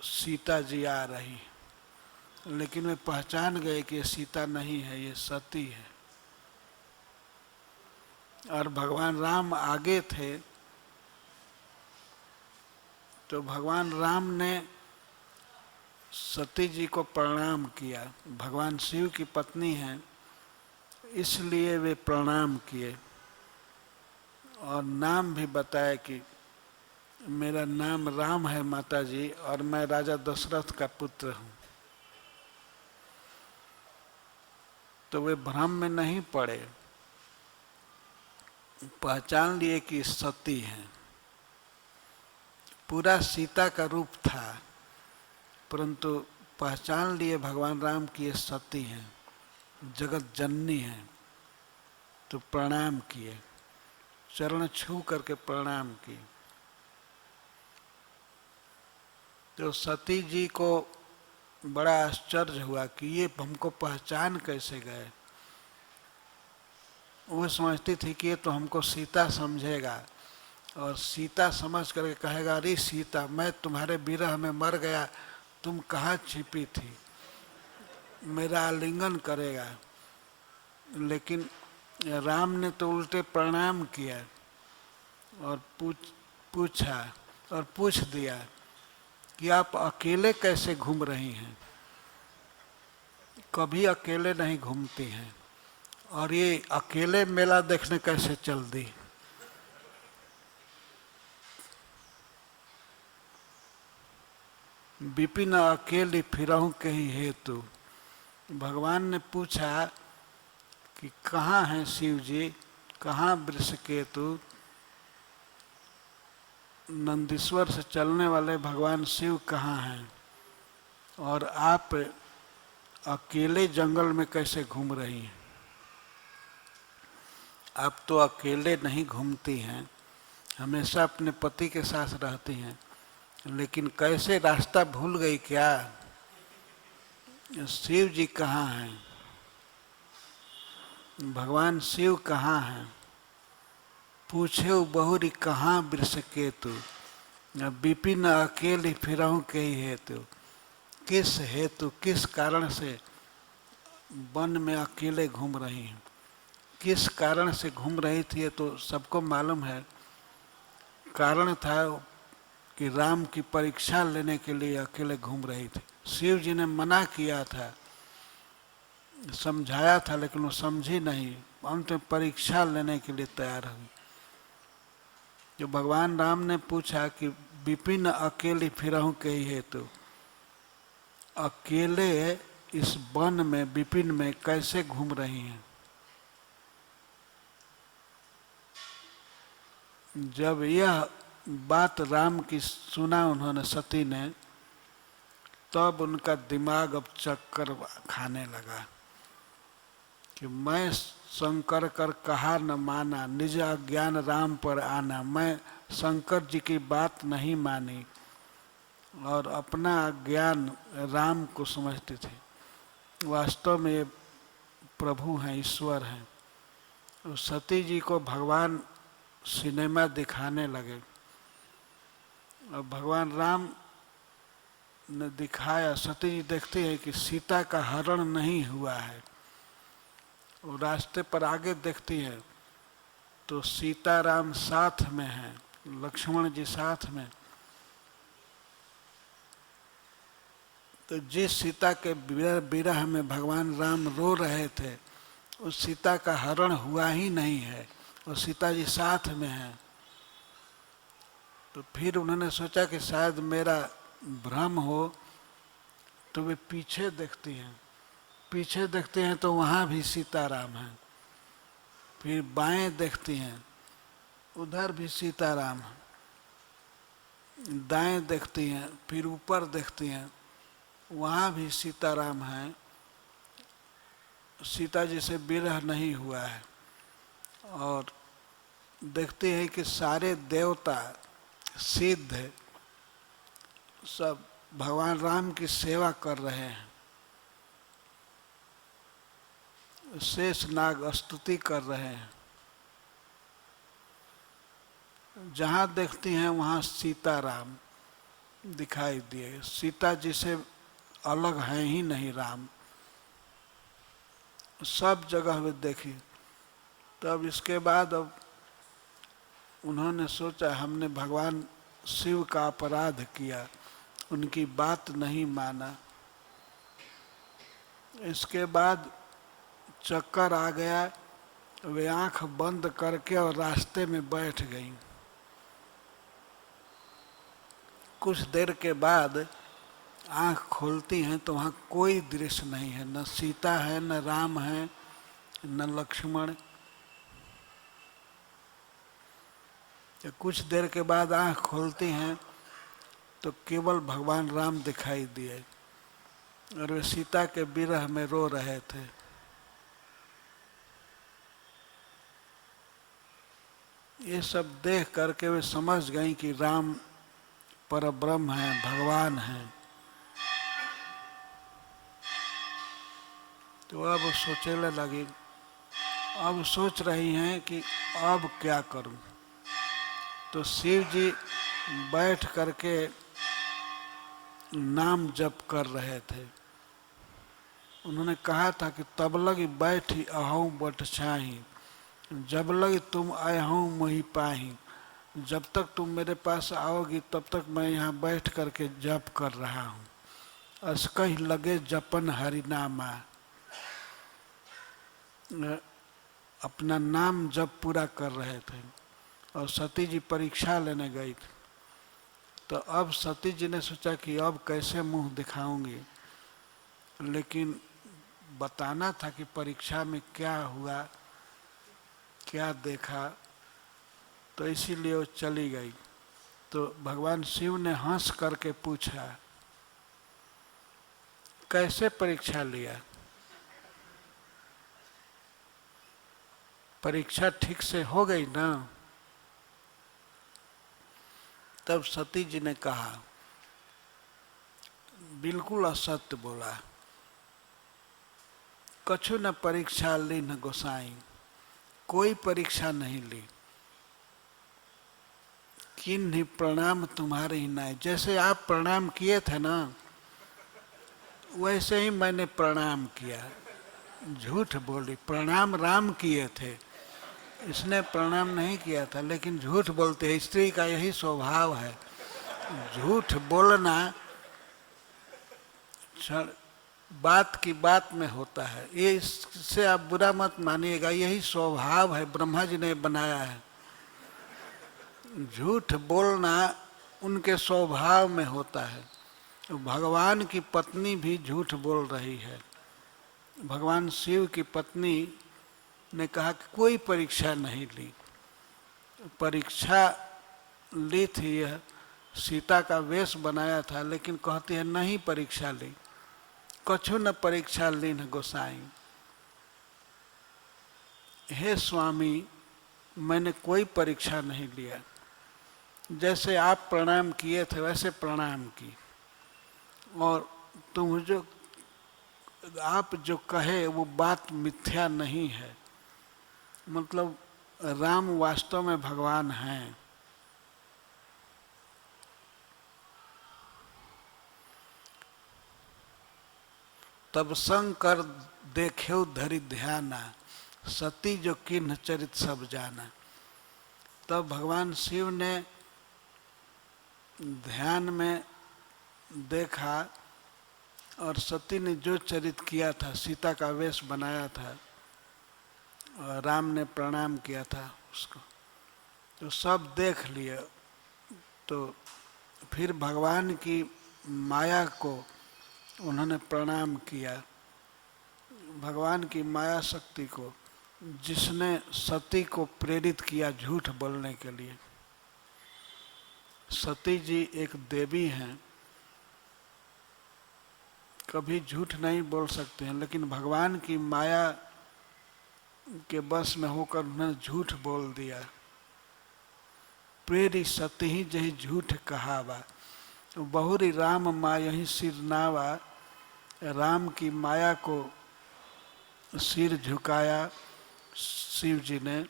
सीता जी आ रही, लेकिन वे पहचान गए कि ये सीता नहीं है, ये सती है। और भगवान राम आगे थे, तो भगवान राम ने सती जी को प्रणाम किया। भगवान शिव की पत्नी हैं, इसलिए वे प्रणाम किए और नाम भी बताया कि मेरा नाम राम है माता जी, और मैं राजा दशरथ का पुत्र हूँ। तो वे भ्रम में नहीं पड़े, पहचान लिए कि सती हैं। पूरा सीता का रूप था, परंतु पहचान लिए भगवान राम की ये सती हैं, जगत जननी हैं। तो प्रणाम किए, चरण छू करके प्रणाम किए। तो सती जी को बड़ा आश्चर्य हुआ कि ये हमको पहचान कैसे गए। वो समझती थी कि ये तो हमको सीता समझेगा, और सीता समझ करके कहेगा, अरे सीता, मैं तुम्हारे विरह में मर गया, तुम कहाँ छिपी थी, मेरा आलिंगन करेगा। लेकिन राम ने तो उल्टे प्रणाम किया और पूछा और पूछ दिया कि आप अकेले कैसे घूम रही हैं, कभी अकेले नहीं घूमती हैं, और ये अकेले मेला देखने कैसे चल दी। विपिन अकेली फिरहूं के ही हेतु। भगवान ने पूछा कि कहाँ हैं शिव जी, कहाँ वृषकेतु। नंदीश्वर से चलने वाले भगवान शिव कहाँ हैं, और आप अकेले जंगल में कैसे घूम रही हैं। आप तो अकेले नहीं घूमती हैं, हमेशा अपने पति के साथ रहती हैं, लेकिन कैसे रास्ता भूल गई क्या। शिव जी कहाँ हैं, भगवान शिव कहाँ हैं। पूछे बहुरी कहाँ वृषकेतु, विपिन अकेले फिरहूं के ही हेतु। किस हेतु, किस कारण से वन में अकेले घूम रही हैं, किस कारण से घूम रही थी, ये तो सबको मालूम है। कारण था कि राम की परीक्षा लेने के लिए अकेले घूम रही थी। शिव जी ने मना किया था, समझाया था, लेकिन वो समझी नहीं, अंत में परीक्षा लेने के लिए तैयार हुई। जो भगवान राम ने पूछा कि विपिन अकेले फिरहूं के ही हेतु, अकेले इस वन में विपिन में कैसे घूम रही हैं। जब यह बात राम की सुना उन्होंने, सती ने, तब उनका दिमाग अब चक्कर खाने लगा कि मैं शंकर कर कहा न माना, निज अज्ञान राम पर आना। मैं शंकर जी की बात नहीं मानी और अपना ज्ञान राम को समझती थी। वास्तव में ये प्रभु हैं, ईश्वर हैं। तो सती जी को भगवान सिनेमा दिखाने लगे, और भगवान राम ने दिखाया। सती जी देखती है कि सीता का हरण नहीं हुआ है, वो रास्ते पर आगे देखती है तो सीताराम साथ में हैं, लक्ष्मण जी साथ में। तो जिस सीता के विरह में भगवान राम रो रहे थे, उस सीता का हरण हुआ ही नहीं है, और सीता जी साथ में हैं। तो फिर उन्होंने सोचा कि शायद मेरा भ्रम हो, तो वे पीछे देखती हैं, पीछे देखते हैं तो वहाँ भी सीताराम हैं। फिर बाएं देखती हैं, उधर भी सीताराम हैं। दाएं देखती हैं, फिर ऊपर देखती हैं, वहाँ भी सीताराम हैं। सीता जी से विरह नहीं हुआ है। और देखते हैं कि सारे देवता सिद्ध सब भगवान राम की सेवा कर रहे हैं। शेष नाग स्तुति कर रहे हैं। जहाँ देखती हैं वहाँ सीताराम दिखाई दिए। सीता जी से अलग हैं ही नहीं राम, सब जगह वे देखी। तब इसके बाद अब उन्होंने सोचा हमने भगवान शिव का अपराध किया, उनकी बात नहीं माना। इसके बाद चक्कर आ गया, वे आंख बंद करके और रास्ते में बैठ गईं। कुछ देर के बाद आंख खोलती हैं तो वहाँ कोई दृश्य नहीं है, न सीता है, न राम है, न लक्ष्मण। कुछ देर के बाद आंख खोलती हैं तो केवल भगवान राम दिखाई दिए और वे सीता के विरह में रो रहे थे। ये सब देख करके वे समझ गईं कि राम परब्रह्म हैं, भगवान हैं। तो अब सोचने लगी, अब सोच रही हैं कि अब क्या करूं। तो शिव जी बैठ करके नाम जप कर रहे थे। उन्होंने कहा था कि तब लगी बैठी अहूँ बट छाही, जब लगी तुम अहूँ मोहि पाही। जब तक तुम मेरे पास आओगी तब तक मैं यहाँ बैठ करके जप कर रहा हूँ। अस्कहि लगे जपन हरिनामा, अपना नाम जप पूरा कर रहे थे। और सती जी परीक्षा लेने गई थी। तो अब सती जी ने सोचा कि अब कैसे मुंह दिखाऊंगी, लेकिन बताना था कि परीक्षा में क्या हुआ, क्या देखा, तो इसीलिए वो चली गई। तो भगवान शिव ने हंस करके पूछा, कैसे परीक्षा लिया? परीक्षा ठीक से हो गई ना? तब सती जी ने कहा, बिल्कुल असत्य बोला, कछु न परीक्षा ली न गोसाई, कोई परीक्षा नहीं ली। किन्हीं प्रणाम तुम्हारे ही नाय, जैसे आप प्रणाम किए थे ना वैसे ही मैंने प्रणाम किया। झूठ बोली, प्रणाम राम किए थे, इसने प्रणाम नहीं किया था। लेकिन झूठ बोलते हैं, स्त्री का यही स्वभाव है, झूठ बोलना बात की बात में होता है। ये इससे आप बुरा मत मानिएगा, यही स्वभाव है, ब्रह्मा जी ने बनाया है। झूठ बोलना उनके स्वभाव में होता है। तो भगवान की पत्नी भी झूठ बोल रही है। भगवान शिव की पत्नी ने कहा कि कोई परीक्षा नहीं ली। परीक्षा ली थी, यह सीता का वेश बनाया था, लेकिन कहती है नहीं परीक्षा ली, कछु न परीक्षा ली न गोसाई। हे स्वामी, मैंने कोई परीक्षा नहीं लिया, जैसे आप प्रणाम किए थे वैसे प्रणाम की। और तुम जो आप जो कहे वो बात मिथ्या नहीं है, मतलब राम वास्तव में भगवान हैं। तब शंकर देखे धरि ध्याना, सती जो किन्ह चरित सब जाना। तब भगवान शिव ने ध्यान में देखा और सती ने जो चरित किया था, सीता का वेश बनाया था, और राम ने प्रणाम किया था उसको, तो सब देख लिए। तो फिर भगवान की माया को उन्होंने प्रणाम किया भगवान की माया शक्ति को, जिसने सती को प्रेरित किया झूठ बोलने के लिए। सती जी एक देवी हैं, कभी झूठ नहीं बोल सकते हैं, लेकिन भगवान की माया के वश में होकर उन्होंने झूठ बोल दिया। प्रेरी सती ही जही झूठ कहावा, बहुरी राम माया ही सिर नावा। राम की माया को सिर झुकाया शिव जी ने,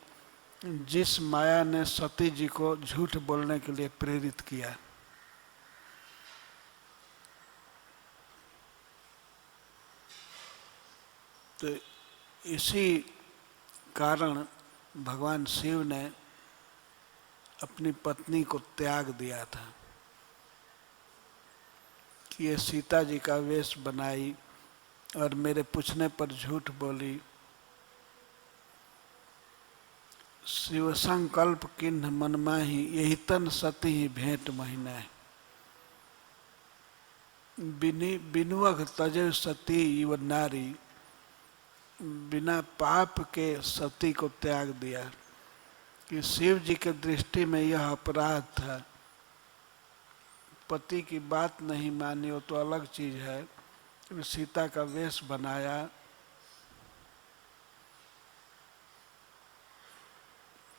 जिस माया ने सती जी को झूठ बोलने के लिए प्रेरित किया। तो इसी कारण भगवान शिव ने अपनी पत्नी को त्याग दिया था कि ये सीता जी का वेश बनाई और मेरे पूछने पर झूठ बोली। शिव संकल्प किन्ह मन माही, यही तन सती ही भेंट महीना है। बिनुअघ तजे सती युव नारी, बिना पाप के सती को त्याग दिया। कि शिव जी के दृष्टि में यह अपराध था। पति की बात नहीं मानी वो तो अलग चीज है, सीता का वेश बनाया।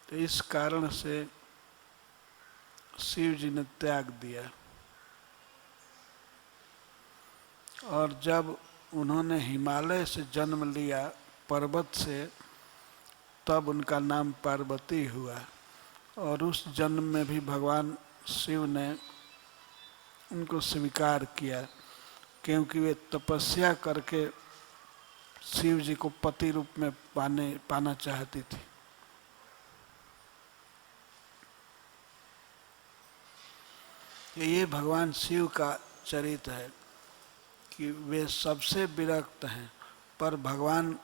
तो इस कारण से शिव जी ने त्याग दिया। और जब उन्होंने हिमालय से जन्म लिया, पर्वत से, तब उनका नाम पार्वती हुआ। और उस जन्म में भी भगवान शिव ने उनको स्वीकार किया, क्योंकि वे तपस्या करके शिव जी को पति रूप में पाना चाहती थी। ये भगवान शिव का चरित्र है कि वे सबसे विरक्त हैं, पर भगवान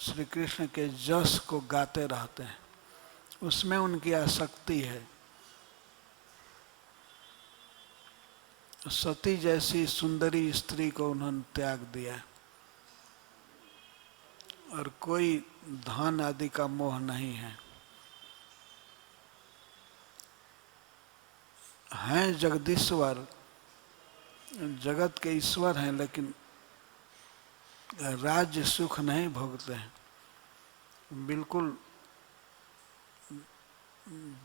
श्री कृष्ण के जस को गाते रहते हैं, उसमें उनकी आसक्ति है। सती जैसी सुंदरी स्त्री को उन्होंने त्याग दिया और कोई धन आदि का मोह नहीं है। हैं जगदीश्वर, जगत के ईश्वर हैं, लेकिन राज्य सुख नहीं भोगते हैं। बिल्कुल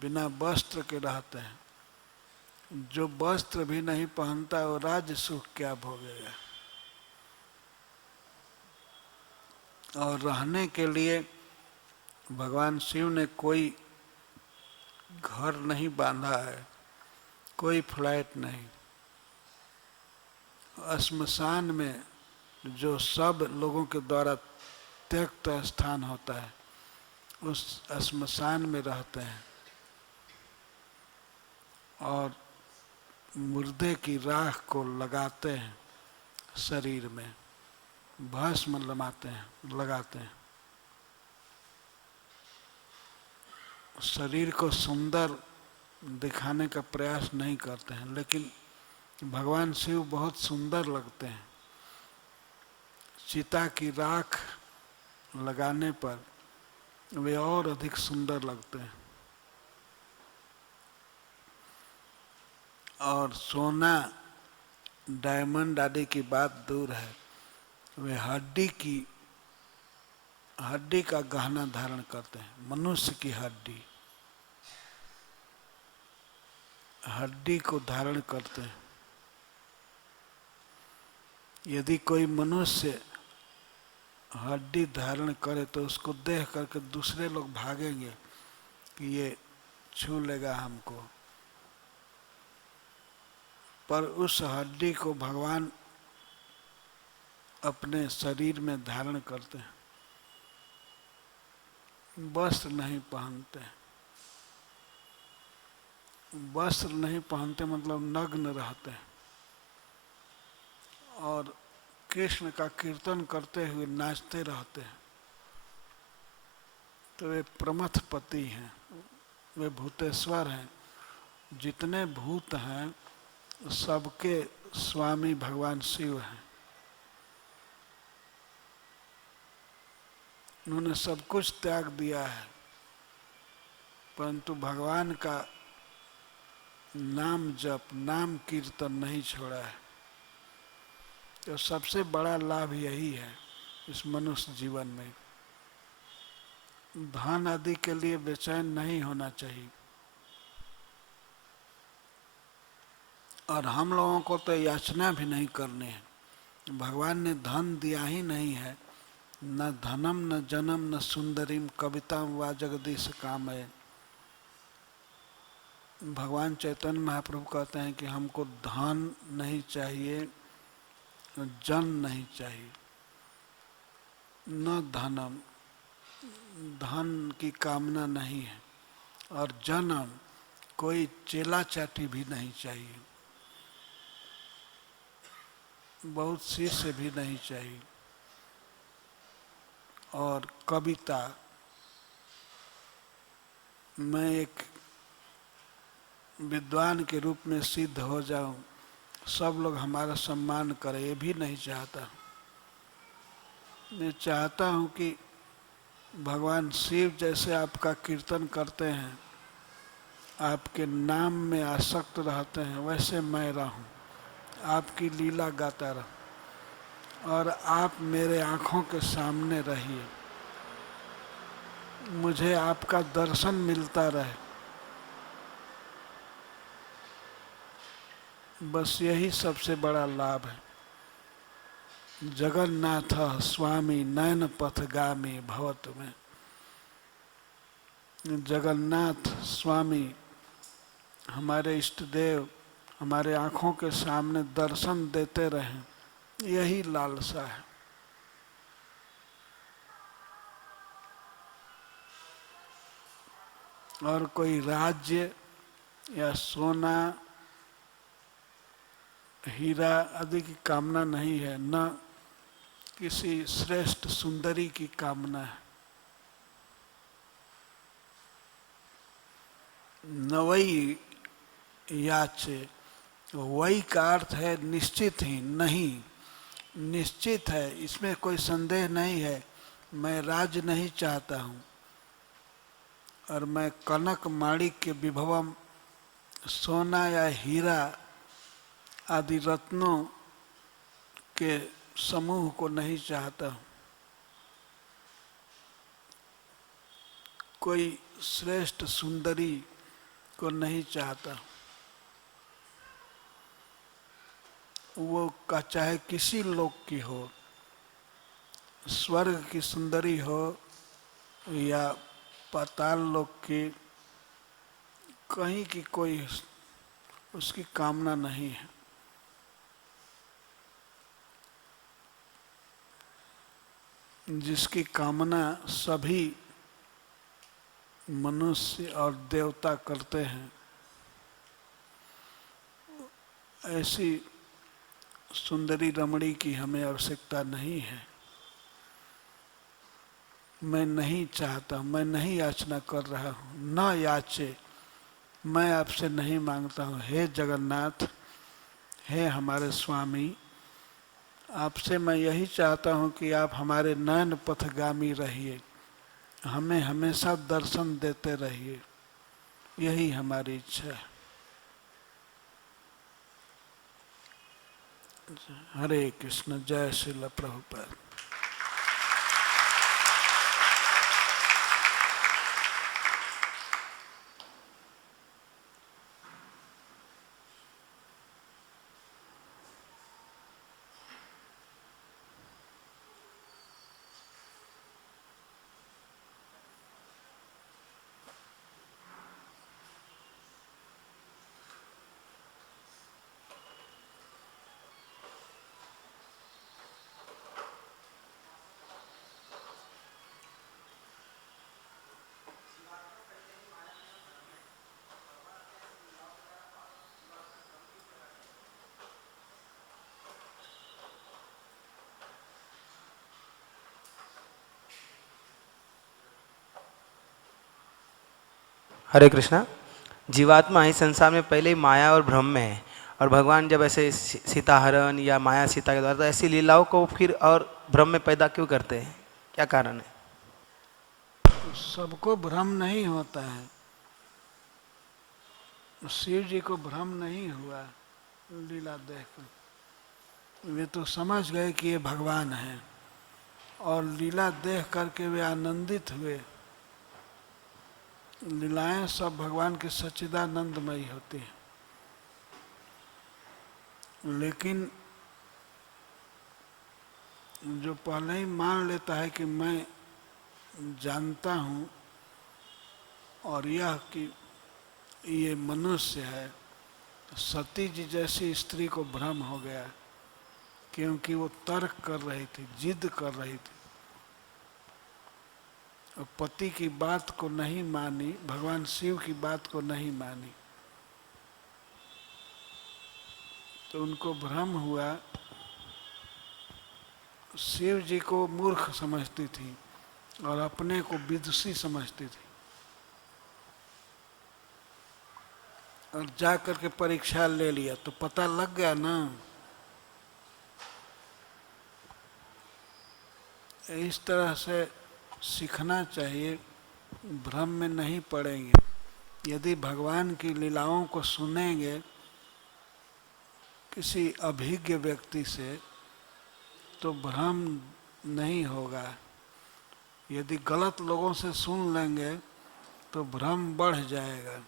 बिना वस्त्र के रहते हैं। जो वस्त्र भी नहीं पहनता वो राज्य सुख क्या भोगेगा। और रहने के लिए भगवान शिव ने कोई घर नहीं बांधा है, कोई फ्लैट नहीं। श्मशान में जो सब लोगों के द्वारा त्यक्त स्थान होता है, उस श्मशान में रहते हैं और मुर्दे की राख को लगाते हैं शरीर में, भस्म लगाते हैं। शरीर को सुंदर दिखाने का प्रयास नहीं करते हैं, लेकिन भगवान शिव बहुत सुंदर लगते हैं। चिता की राख लगाने पर वे और अधिक सुंदर लगते हैं। और सोना डायमंड आदि की बात दूर है, वे हड्डी का गहना धारण करते हैं। मनुष्य की हड्डी को धारण करते हैं। यदि कोई मनुष्य हड्डी धारण करे तो उसको देख करके दूसरे लोग भागेंगे कि ये छू लेगा हमको, पर उस हड्डी को भगवान अपने शरीर में धारण करते हैं, वस्त्र नहीं पहनते। वस्त्र नहीं पहनते मतलब नग्न रहते हैं और कृष्ण का कीर्तन करते हुए नाचते रहते हैं। तो वे प्रमथपति हैं, वे भूतेश्वर हैं। जितने भूत हैं सबके स्वामी भगवान शिव हैं। उन्होंने सब कुछ त्याग दिया है, परंतु भगवान का नाम जप, नाम कीर्तन नहीं छोड़ा है। तो सबसे बड़ा लाभ यही है इस मनुष्य जीवन में। धन आदि के लिए बेचैन नहीं होना चाहिए। और हम लोगों को तो याचना भी नहीं करनी है। भगवान ने धन दिया ही नहीं है। न धनम न जन्म न सुंदरीम कविताम वा जगदीश कामय। भगवान चैतन्य महाप्रभु कहते हैं कि हमको धन नहीं चाहिए, जन नहीं चाहिए। न धनम, धन की कामना नहीं है, और जन्म, कोई चेला चाटी भी नहीं चाहिए, बहुत शिष्य भी नहीं चाहिए। और कविता, मैं एक विद्वान के रूप में सिद्ध हो जाऊं, सब लोग हमारा सम्मान करें, ये भी नहीं चाहता। मैं चाहता हूं कि भगवान शिव जैसे आपका कीर्तन करते हैं, आपके नाम में आसक्त रहते हैं, वैसे मैं रहूं, आपकी लीला गाता रहूं, और आप मेरे आँखों के सामने रहिए, मुझे आपका दर्शन मिलता रहे। बस यही सबसे बड़ा लाभ है। जगन्नाथ स्वामी नयन पथगामी भवतु में। जगन्नाथ स्वामी हमारे इष्ट देव हमारे आँखों के सामने दर्शन देते रहें, यही लालसा है। और कोई राज्य या सोना हीरा आदि की कामना नहीं है, न किसी श्रेष्ठ सुंदरी की कामना है। नवई याचे, वही का अर्थ है निश्चित ही, नहीं, निश्चित है, इसमें कोई संदेह नहीं है। मैं राज नहीं चाहता हूँ, और मैं कनक माणिक के विभवम, सोना या हीरा आदि रत्नों के समूह को नहीं चाहता हूँ। कोई श्रेष्ठ सुंदरी को नहीं चाहता। वो का चाहे किसी लोक की हो, स्वर्ग की सुंदरी हो या पाताल लोक की, कहीं की कोई उसकी कामना नहीं है। जिसकी कामना सभी मनुष्य और देवता करते हैं, ऐसी सुंदरी रमणी की हमें आवश्यकता नहीं है। मैं नहीं चाहता, मैं नहीं याचना कर रहा हूँ, न याचे, मैं आपसे नहीं मांगता हूँ। हे जगन्नाथ, हे हमारे स्वामी, आपसे मैं यही चाहता हूँ कि आप हमारे नयन पथगामी रहिए, हमें हमेशा दर्शन देते रहिए, यही हमारी इच्छा है। हरे कृष्ण, जय श्रील प्रभुपाद। हरे कृष्णा। जीवात्मा इस संसार में पहले ही माया और भ्रम में है, और भगवान जब ऐसे सीताहरण या माया सीता के द्वारा, तो ऐसी लीलाओं को फिर और भ्रम में पैदा क्यों करते हैं, क्या कारण है? सबको भ्रम नहीं होता है। शिव जी को भ्रम नहीं हुआ लीला देखकर, वे तो समझ गए कि ये भगवान है और लीला देख करके वे आनंदित हुए। लीलाएं सब भगवान की सच्चिदानंदमयी होती हैं, लेकिन जो पहले ही मान लेता है कि मैं जानता हूँ और यह कि ये मनुष्य है, सती जी जैसी स्त्री को भ्रम हो गया, क्योंकि वो तर्क कर रही थी, जिद कर रही थी और पति की बात को नहीं मानी, भगवान शिव की बात को नहीं मानी, तो उनको भ्रम हुआ। शिव जी को मूर्ख समझती थी और अपने को विदुषी समझती थी, और जा करके परीक्षा ले लिया तो पता लग गया ना। इस तरह से सीखना चाहिए, भ्रम में नहीं पड़ेंगे। यदि भगवान की लीलाओं को सुनेंगे किसी अभिज्ञ व्यक्ति से तो भ्रम नहीं होगा। यदि गलत लोगों से सुन लेंगे तो भ्रम बढ़ जाएगा।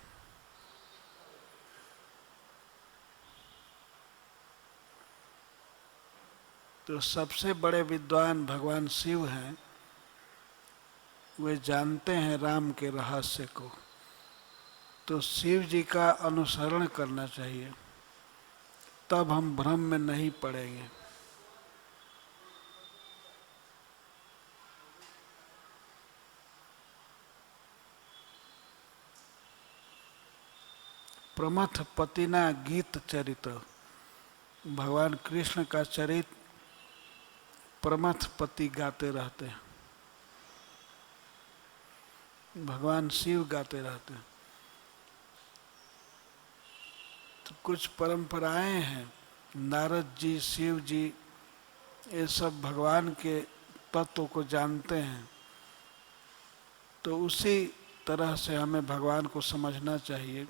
तो सबसे बड़े विद्वान भगवान शिव हैं, वे जानते हैं राम के रहस्य को, तो शिव जी का अनुसरण करना चाहिए, तब हम भ्रम में नहीं पड़ेंगे। प्रमथ पतिना गीत चरित, भगवान कृष्ण का चरित प्रमथ पति गाते रहते हैं, भगवान शिव गाते रहते हैं। तो कुछ परंपराएं हैं, नारद जी, शिव जी, ये सब भगवान के तत्व को जानते हैं, तो उसी तरह से हमें भगवान को समझना चाहिए।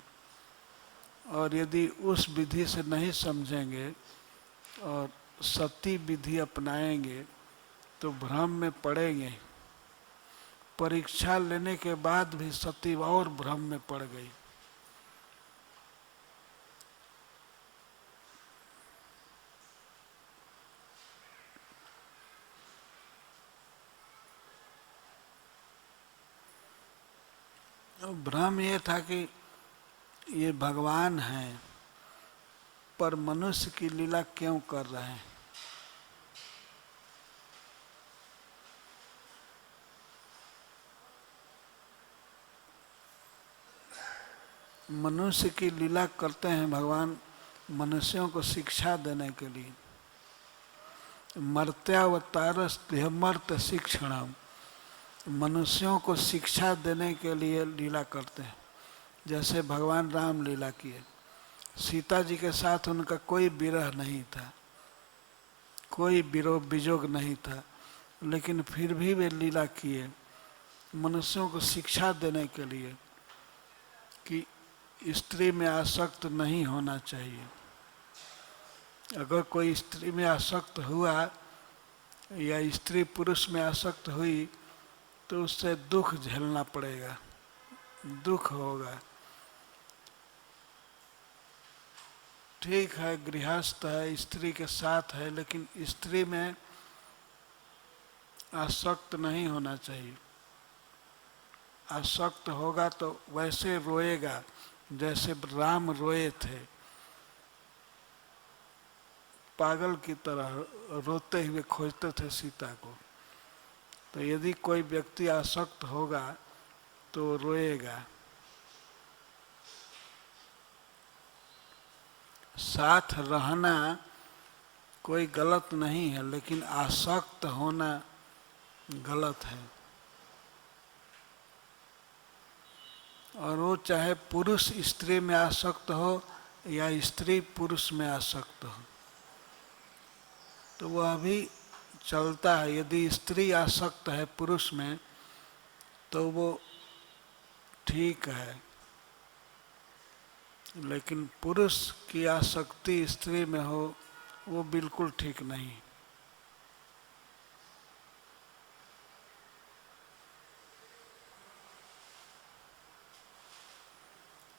और यदि उस विधि से नहीं समझेंगे और सती विधि अपनाएंगे तो भ्रम में पड़ेंगे। परीक्षा लेने के बाद भी सती और भ्रम में पड़ गई। भ्रम ये था कि ये भगवान हैं, पर मनुष्य की लीला क्यों कर रहे हैं। मनुष्य की लीला करते हैं भगवान मनुष्यों को शिक्षा देने के लिए। मर्त्यावतारस्त्य शिक्षणम, मनुष्यों को शिक्षा देने के लिए लीला करते हैं। जैसे भगवान राम लीला किए, सीता जी के साथ उनका कोई विरह नहीं था, कोई विरोध विजोग नहीं था, लेकिन फिर भी वे लीला किए मनुष्यों को शिक्षा देने के लिए कि स्त्री में आसक्त नहीं होना चाहिए। अगर कोई स्त्री में आसक्त हुआ या स्त्री पुरुष में आसक्त हुई तो उससे दुख झेलना पड़ेगा, दुख होगा। ठीक है, गृहस्थ है, स्त्री के साथ है, लेकिन स्त्री में आसक्त नहीं होना चाहिए। आसक्त होगा तो वैसे रोएगा जैसे राम रोए थे, पागल की तरह रोते हुए खोजते थे सीता को। तो यदि कोई व्यक्ति आसक्त होगा तो रोएगा। साथ रहना कोई गलत नहीं है, लेकिन आसक्त होना गलत है। और वो चाहे पुरुष स्त्री में आसक्त हो या स्त्री पुरुष में आसक्त हो तो वह भी चलता है। यदि स्त्री आसक्त है पुरुष में तो वो ठीक है, लेकिन पुरुष की आसक्ति स्त्री में हो वो बिल्कुल ठीक नहीं।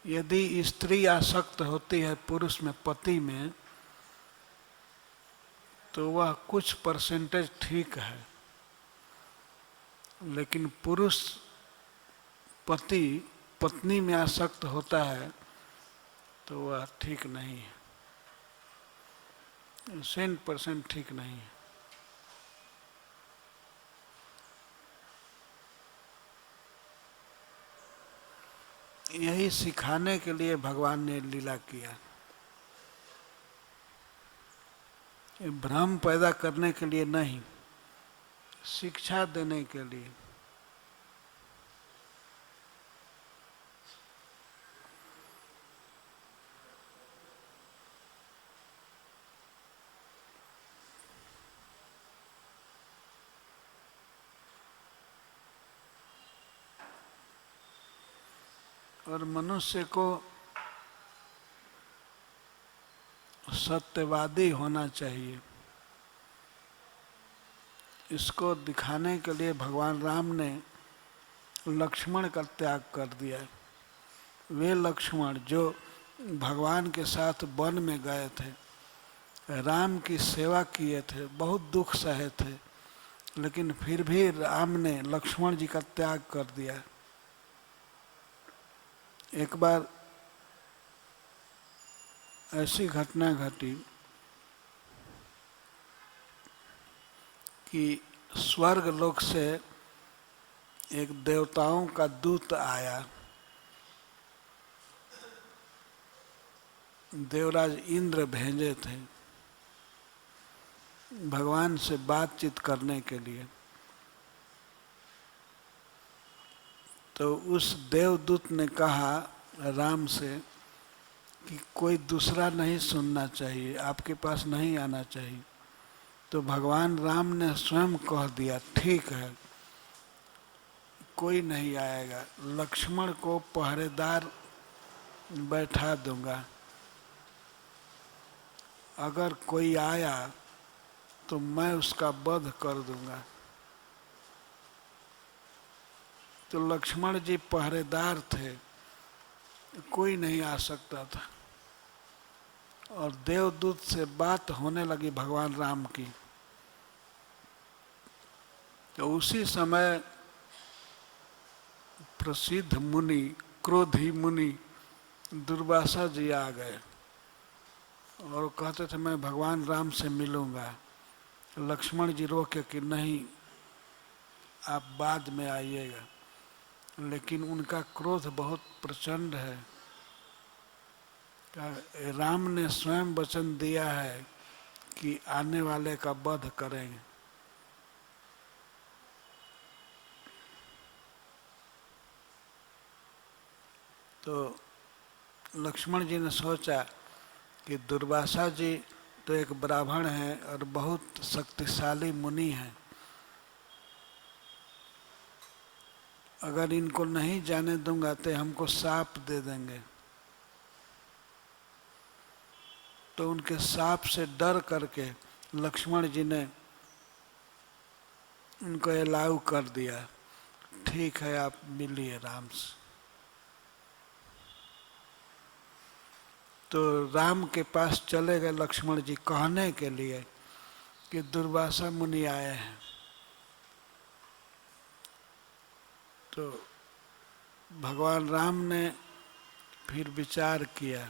यदि स्त्री आसक्त होती है पुरुष में, पति में, तो वह कुछ परसेंटेज ठीक है, लेकिन पुरुष पति पत्नी में आसक्त होता है तो वह ठीक नहीं है, 100% ठीक नहीं है। यही सिखाने के लिए भगवान ने लीला किया, ये भ्रम पैदा करने के लिए नहीं, शिक्षा देने के लिए। और मनुष्य को सत्यवादी होना चाहिए। इसको दिखाने के लिए भगवान राम ने लक्ष्मण का त्याग कर दिया। वे लक्ष्मण जो भगवान के साथ वन में गए थे, राम की सेवा किए थे, बहुत दुख सहे थे, लेकिन फिर भी राम ने लक्ष्मण जी का त्याग कर दिया। एक बार ऐसी घटना घटी कि स्वर्ग लोक से एक देवताओं का दूत आया। देवराज इंद्र भेजे थे भगवान से बातचीत करने के लिए। तो उस देवदूत ने कहा राम से कि कोई दूसरा नहीं सुनना चाहिए, आपके पास नहीं आना चाहिए। तो भगवान राम ने स्वयं कह दिया, ठीक है, कोई नहीं आएगा, लक्ष्मण को पहरेदार बैठा दूंगा, अगर कोई आया तो मैं उसका वध कर दूंगा। तो लक्ष्मण जी पहरेदार थे, कोई नहीं आ सकता था। और देवदूत से बात होने लगी भगवान राम की। तो उसी समय प्रसिद्ध मुनि, क्रोधी मुनि दुर्वासा जी आ गए और कहते थे मैं भगवान राम से मिलूंगा। लक्ष्मण जी रोके कि नहीं, आप बाद में आइएगा। लेकिन उनका क्रोध बहुत प्रचंड है। राम ने स्वयं वचन दिया है कि आने वाले का वध करेंगे। तो लक्ष्मण जी ने सोचा कि दुर्वासा जी तो एक ब्राह्मण है और बहुत शक्तिशाली मुनि हैं, अगर इनको नहीं जाने दूंगा तो हमको शाप दे देंगे। तो उनके शाप से डर करके लक्ष्मण जी ने उनको अलाउ कर दिया, ठीक है आप मिलिए राम से। तो राम के पास चले गए लक्ष्मण जी कहने के लिए कि दुर्वासा मुनि आए हैं। तो भगवान राम ने फिर विचार किया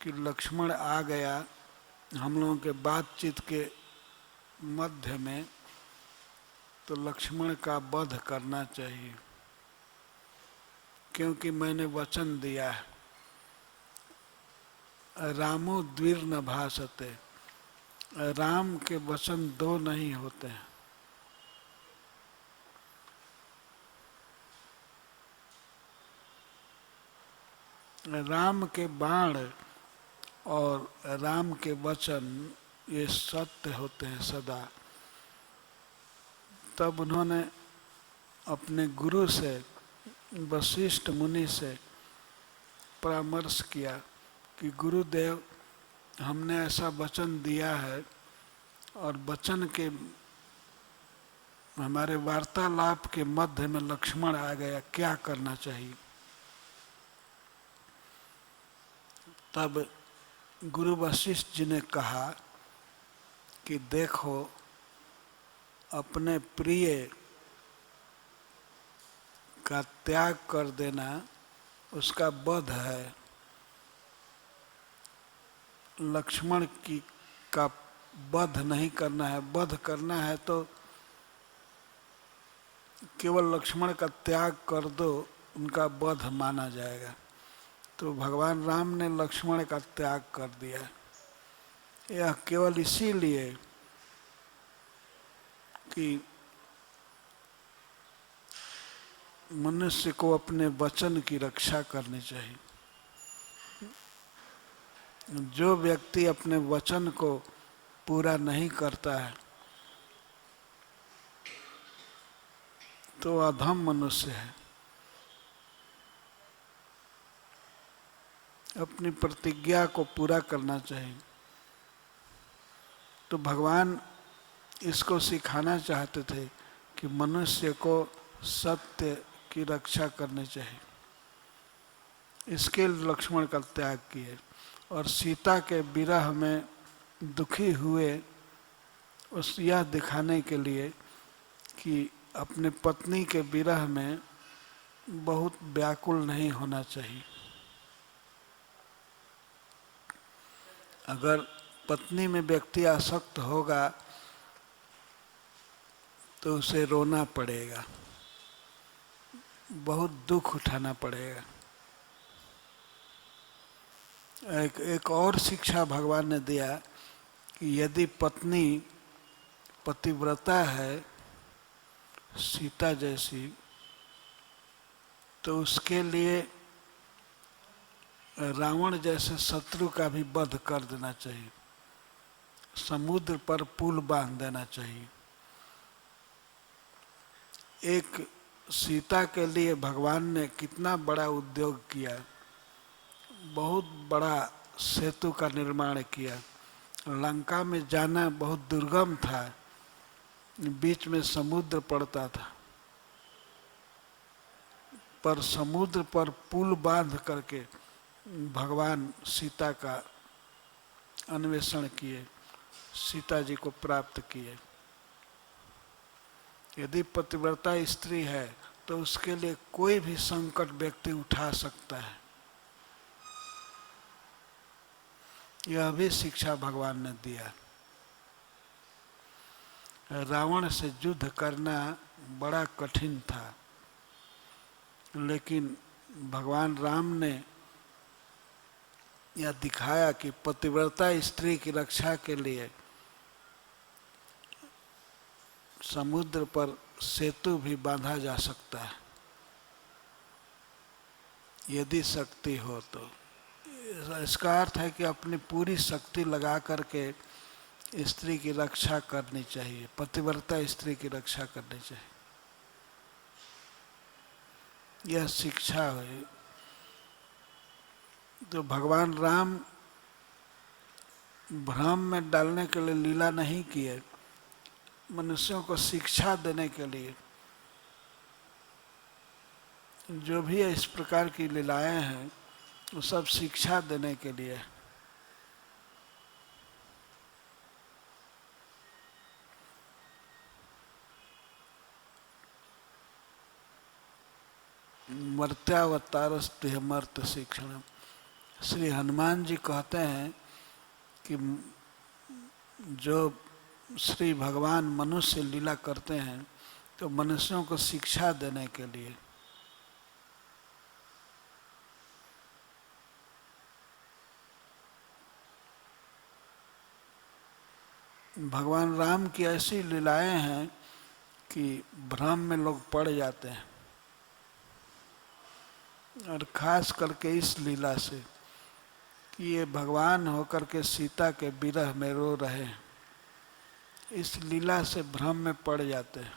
कि लक्ष्मण आ गया हम लोगों के बातचीत के मध्य में, तो लक्ष्मण का वध करना चाहिए, क्योंकि मैंने वचन दिया है, रामो द्विर न भाषते, राम के वचन दो नहीं होते हैं। राम के बाण और राम के वचन ये सत्य होते हैं सदा। तब उन्होंने अपने गुरु से, वशिष्ठ मुनि से परामर्श किया कि गुरुदेव, हमने ऐसा वचन दिया है और वचन के हमारे वार्तालाप के मध्य में लक्ष्मण आ गया, क्या करना चाहिए। तब गुरु वशिष्ठ जी ने कहा कि देखो, अपने प्रिय का त्याग कर देना उसका वध है। लक्ष्मण की का वध नहीं करना है। वध करना है तो केवल लक्ष्मण का त्याग कर दो, उनका वध माना जाएगा। तो भगवान राम ने लक्ष्मण का त्याग कर दिया। यह केवल इसीलिए कि मनुष्य को अपने वचन की रक्षा करनी चाहिए। जो व्यक्ति अपने वचन को पूरा नहीं करता है तो अधम मनुष्य है। अपनी प्रतिज्ञा को पूरा करना चाहिए। तो भगवान इसको सिखाना चाहते थे कि मनुष्य को सत्य की रक्षा करनी चाहिए। इसके लक्ष्मण का त्याग किए और सीता के विरह में दुखी हुए, उस यह दिखाने के लिए कि अपने पत्नी के विरह में बहुत व्याकुल नहीं होना चाहिए। अगर पत्नी में व्यक्ति आसक्त होगा तो उसे रोना पड़ेगा, बहुत दुख उठाना पड़ेगा। एक और शिक्षा भगवान ने दिया कि यदि पत्नी पतिव्रता है सीता जैसी, तो उसके लिए रावण जैसे शत्रु का भी वध कर देना चाहिए। समुद्र पर पुल बांध देना चाहिए। एक सीता के लिए भगवान ने कितना बड़ा उद्योग किया, बहुत बड़ा सेतु का निर्माण किया। लंका में जाना बहुत दुर्गम था, बीच में समुद्र पड़ता था, पर समुद्र पर पुल बांध करके भगवान सीता का अन्वेषण किए, सीता जी को प्राप्त किए। यदि पतिव्रता स्त्री है तो उसके लिए कोई भी संकट व्यक्ति उठा सकता है। यह भी शिक्षा भगवान ने दिया। रावण से युद्ध करना बड़ा कठिन था, लेकिन भगवान राम ने यह दिखाया कि पतिव्रता स्त्री की रक्षा के लिए समुद्र पर सेतु भी बांधा जा सकता है, यदि शक्ति हो तो। इसका अर्थ है कि अपनी पूरी शक्ति लगा करके स्त्री की रक्षा करनी चाहिए, पतिव्रता स्त्री की रक्षा करनी चाहिए। यह शिक्षा है। तो भगवान राम भ्रम में डालने के लिए लीला नहीं किए, मनुष्यों को शिक्षा देने के लिए। जो भी इस प्रकार की लीलाएं हैं वो सब शिक्षा देने के लिए। मर्त्यावतारस्तेह मर्त शिक्षण। श्री हनुमान जी कहते हैं कि जो श्री भगवान मनुष्य लीला करते हैं तो मनुष्यों को शिक्षा देने के लिए। भगवान राम की ऐसी लीलाएं हैं कि भ्रम में लोग पड़ जाते हैं। और खास करके इस लीला से कि ये भगवान होकर के सीता के विरह में रो रहे हैं, इस लीला से भ्रम में पड़ जाते हैं।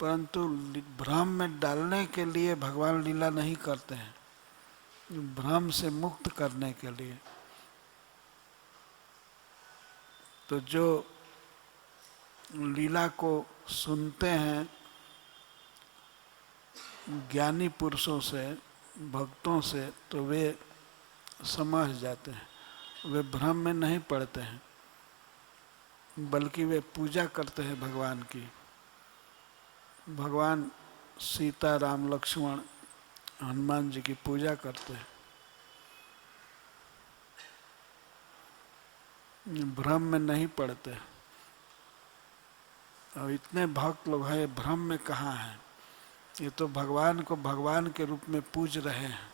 परंतु भ्रम में डालने के लिए भगवान लीला नहीं करते हैं, भ्रम से मुक्त करने के लिए। तो जो लीला को सुनते हैं ज्ञानी पुरुषों से, भक्तों से, तो वे समझ जाते हैं, वे भ्रम में नहीं पड़ते हैं, बल्कि वे पूजा करते हैं भगवान की। भगवान सीता, राम, लक्ष्मण, हनुमान जी की पूजा करते हैं, भ्रम में नहीं पड़ते। और इतने भक्त लोग हैं, भ्रम में कहाँ हैं? ये तो भगवान को भगवान के रूप में पूज रहे हैं।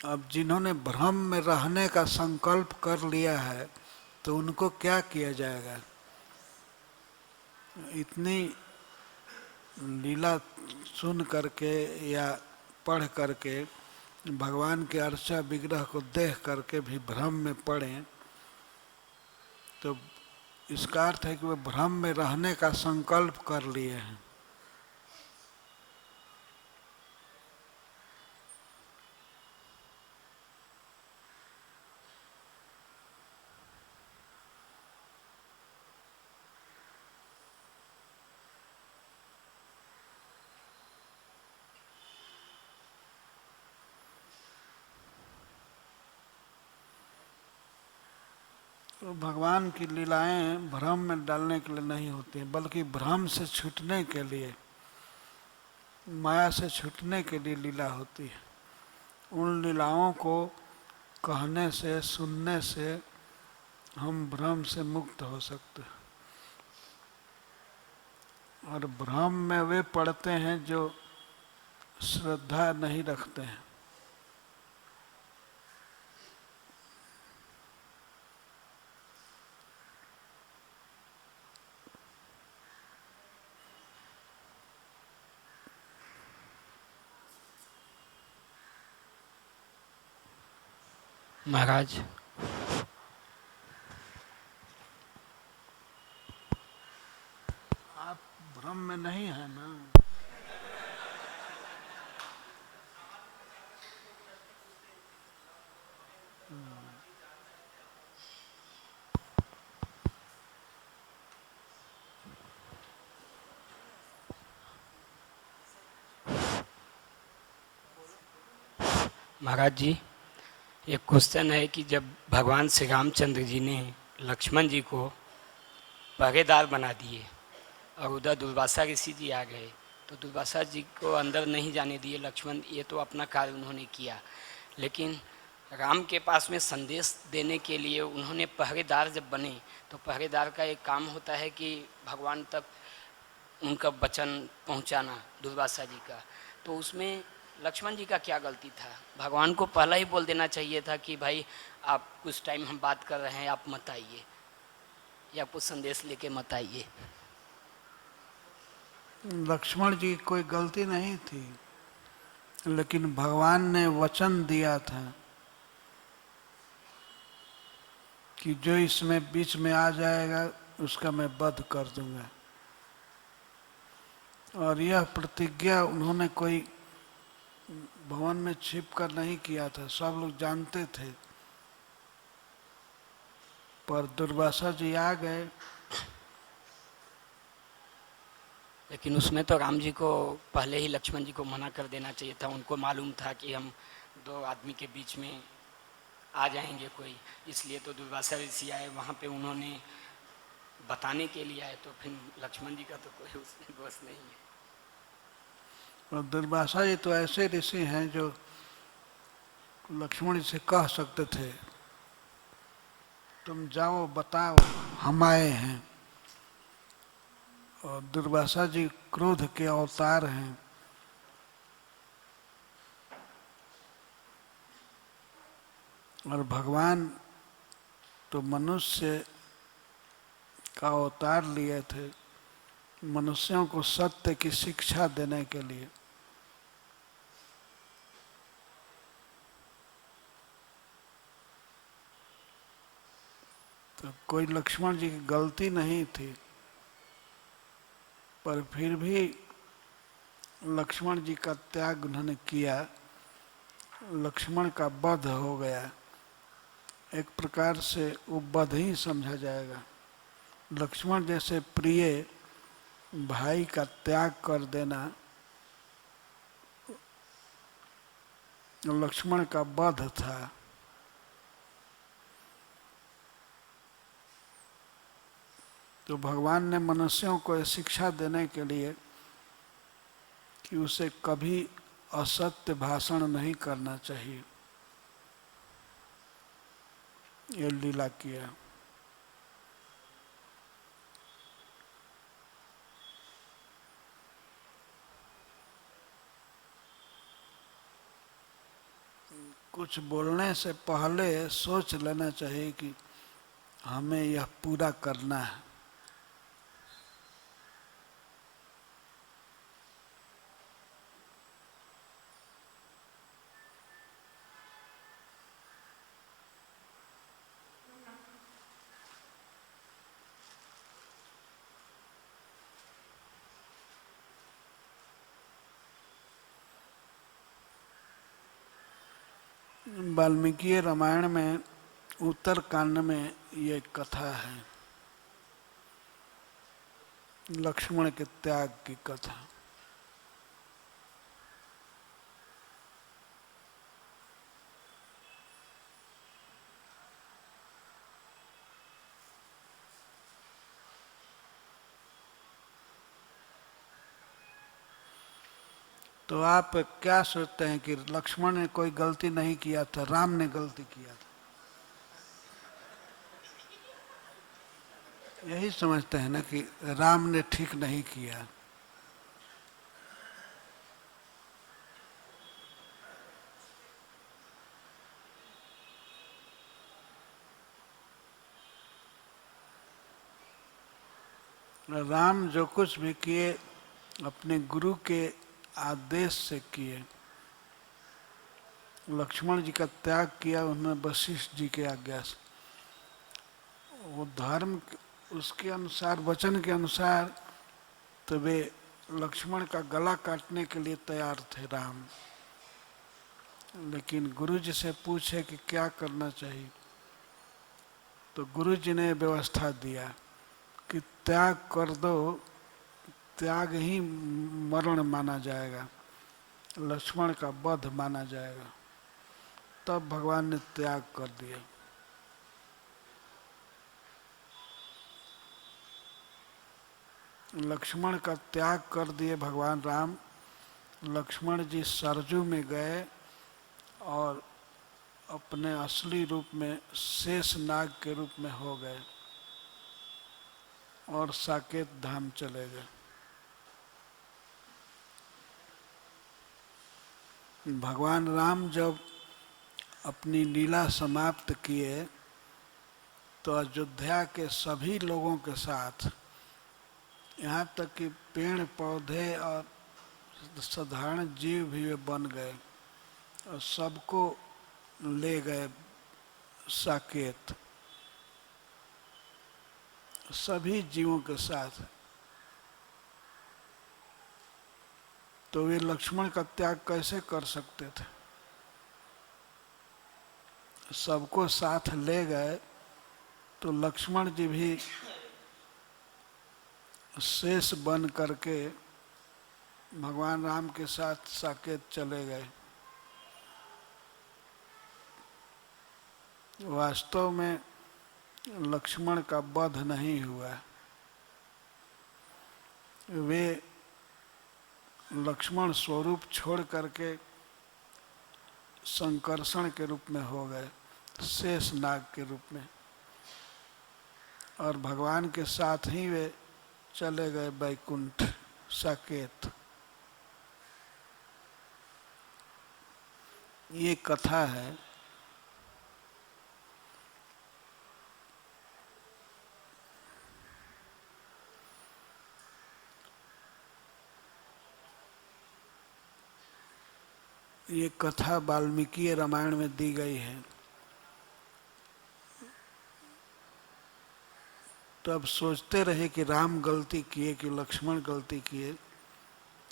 अब जिन्होंने भ्रम में रहने का संकल्प कर लिया है तो उनको क्या किया जाएगा? इतनी लीला सुन करके या पढ़ करके भगवान के अर्चा विग्रह को देख करके भी भ्रम में पड़े, तो इसका अर्थ है कि वे भ्रम में रहने का संकल्प कर लिए हैं। तो भगवान की लीलाएं भ्रम में डालने के लिए नहीं होती, बल्कि भ्रम से छूटने के लिए, माया से छूटने के लिए लीला होती है। उन लीलाओं को कहने से, सुनने से हम भ्रम से मुक्त हो सकते हैं। और भ्रम में वे पड़ते हैं जो श्रद्धा नहीं रखते हैं। महाराज, आप भ्रम में नहीं है ना? महाराज जी, एक क्वेश्चन है कि जब भगवान श्री रामचंद्र जी ने लक्ष्मण जी को पहरेदार बना दिए और उधर दुर्वासा ऋषि जी आ गए, तो दुर्वासा जी को अंदर नहीं जाने दिए लक्ष्मण, ये तो अपना कार्य उन्होंने किया, लेकिन राम के पास में संदेश देने के लिए उन्होंने पहरेदार जब बने, तो पहरेदार का एक काम होता है कि भगवान तक उनका वचन पहुंचाना, दुर्वासा जी का। तो उसमें लक्ष्मण जी का क्या गलती था? भगवान को पहला ही बोल देना चाहिए था कि भाई आप कुछ टाइम हम बात कर रहे हैं, आप मत आइए, या कुछ संदेश लेके मत आइए। लक्ष्मण जी की कोई गलती नहीं थी, लेकिन भगवान ने वचन दिया था कि जो इसमें बीच में आ जाएगा उसका मैं वध कर दूंगा। और यह प्रतिज्ञा उन्होंने कोई भवन में छिप कर नहीं किया था, सब लोग जानते थे। पर दुर्वासा जी आ गए। लेकिन उसमें तो राम जी को पहले ही लक्ष्मण जी को मना कर देना चाहिए था, उनको मालूम था कि हम दो आदमी के बीच में आ जाएंगे कोई, इसलिए तो दुर्वासा ऋषि आए वहाँ पे, उन्होंने बताने के लिए आए, तो फिर लक्ष्मण जी का तो कोई उसमें दोष नहीं है। और दुर्वासा जी तो ऐसे ऋषि हैं जो लक्ष्मण जी से कह सकते थे तुम जाओ बताओ हम आए हैं। और दुर्वासा जी क्रोध के अवतार हैं। और भगवान तो मनुष्य का अवतार लिए थे मनुष्यों को सत्य की शिक्षा देने के लिए। तो कोई लक्ष्मण जी की गलती नहीं थी, पर फिर भी लक्ष्मण जी का त्याग उन्होंने किया, लक्ष्मण का वध हो गया। एक प्रकार से वो वध ही समझा जाएगा। लक्ष्मण जैसे प्रिय भाई का त्याग कर देना लक्ष्मण का वध था। तो भगवान ने मनुष्यों को शिक्षा देने के लिए कि उसे कभी असत्य भाषण नहीं करना चाहिए, ये लीला किया। कुछ बोलने से पहले सोच लेना चाहिए कि हमें यह पूरा करना है। वाल्मीकि रामायण में उत्तर कांड में ये कथा है, लक्ष्मण के त्याग की कथा। तो आप क्या सोचते हैं कि लक्ष्मण ने कोई गलती नहीं किया था, राम ने गलती किया था? यही समझते हैं ना कि राम ने ठीक नहीं किया। राम जो कुछ भी किए अपने गुरु के आदेश से किए। लक्ष्मण जी का त्याग किया उन्होंने वशिष्ठ जी के आज्ञा से। वो धर्म उसके अनुसार, वचन के अनुसार तो वे लक्ष्मण का गला काटने के लिए तैयार थे राम। लेकिन गुरु जी से पूछे कि क्या करना चाहिए, तो गुरु जी ने व्यवस्था दिया कि त्याग कर दो, त्याग ही मरण माना जाएगा, लक्ष्मण का वध माना जाएगा। तब भगवान ने त्याग कर दिया। लक्ष्मण का त्याग कर दिए भगवान राम। लक्ष्मण जी सरजू में गए और अपने असली रूप में शेष नाग के रूप में हो गए और साकेत धाम चले गए। भगवान राम जब अपनी लीला समाप्त किए तो अयोध्या के सभी लोगों के साथ, यहाँ तक कि पेड़ पौधे और साधारण जीव भी वे बन गए और सबको ले गए साकेत, सभी जीवों के साथ। तो वे लक्ष्मण का त्याग कैसे कर सकते थे? सबको साथ ले गए तो लक्ष्मण जी भी शेष बन करके भगवान राम के साथ साकेत चले गए। वास्तव में लक्ष्मण का वध नहीं हुआ, वे लक्ष्मण स्वरूप छोड़ करके संकर्षण के रूप में हो गए, शेष नाग के रूप में, और भगवान के साथ ही वे चले गए वैकुंठ साकेत। ये कथा है। ये कथा वाल्मीकि रामायण में दी गई है। तो अब सोचते रहे कि राम गलती किए कि लक्ष्मण गलती किए।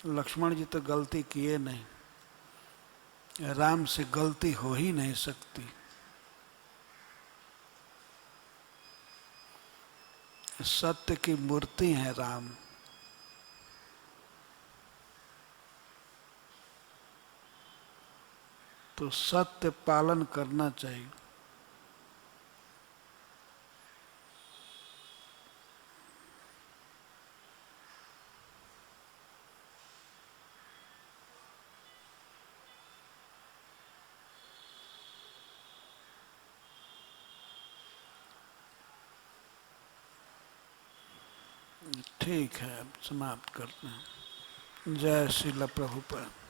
लक्ष्मण जी तो गलती किए नहीं, राम से गलती हो ही नहीं सकती। सत्य की मूर्ति है राम। तो सत्य पालन करना चाहिए। ठीक है, अब समाप्त करते हैं। जय श्रील प्रभुपाद।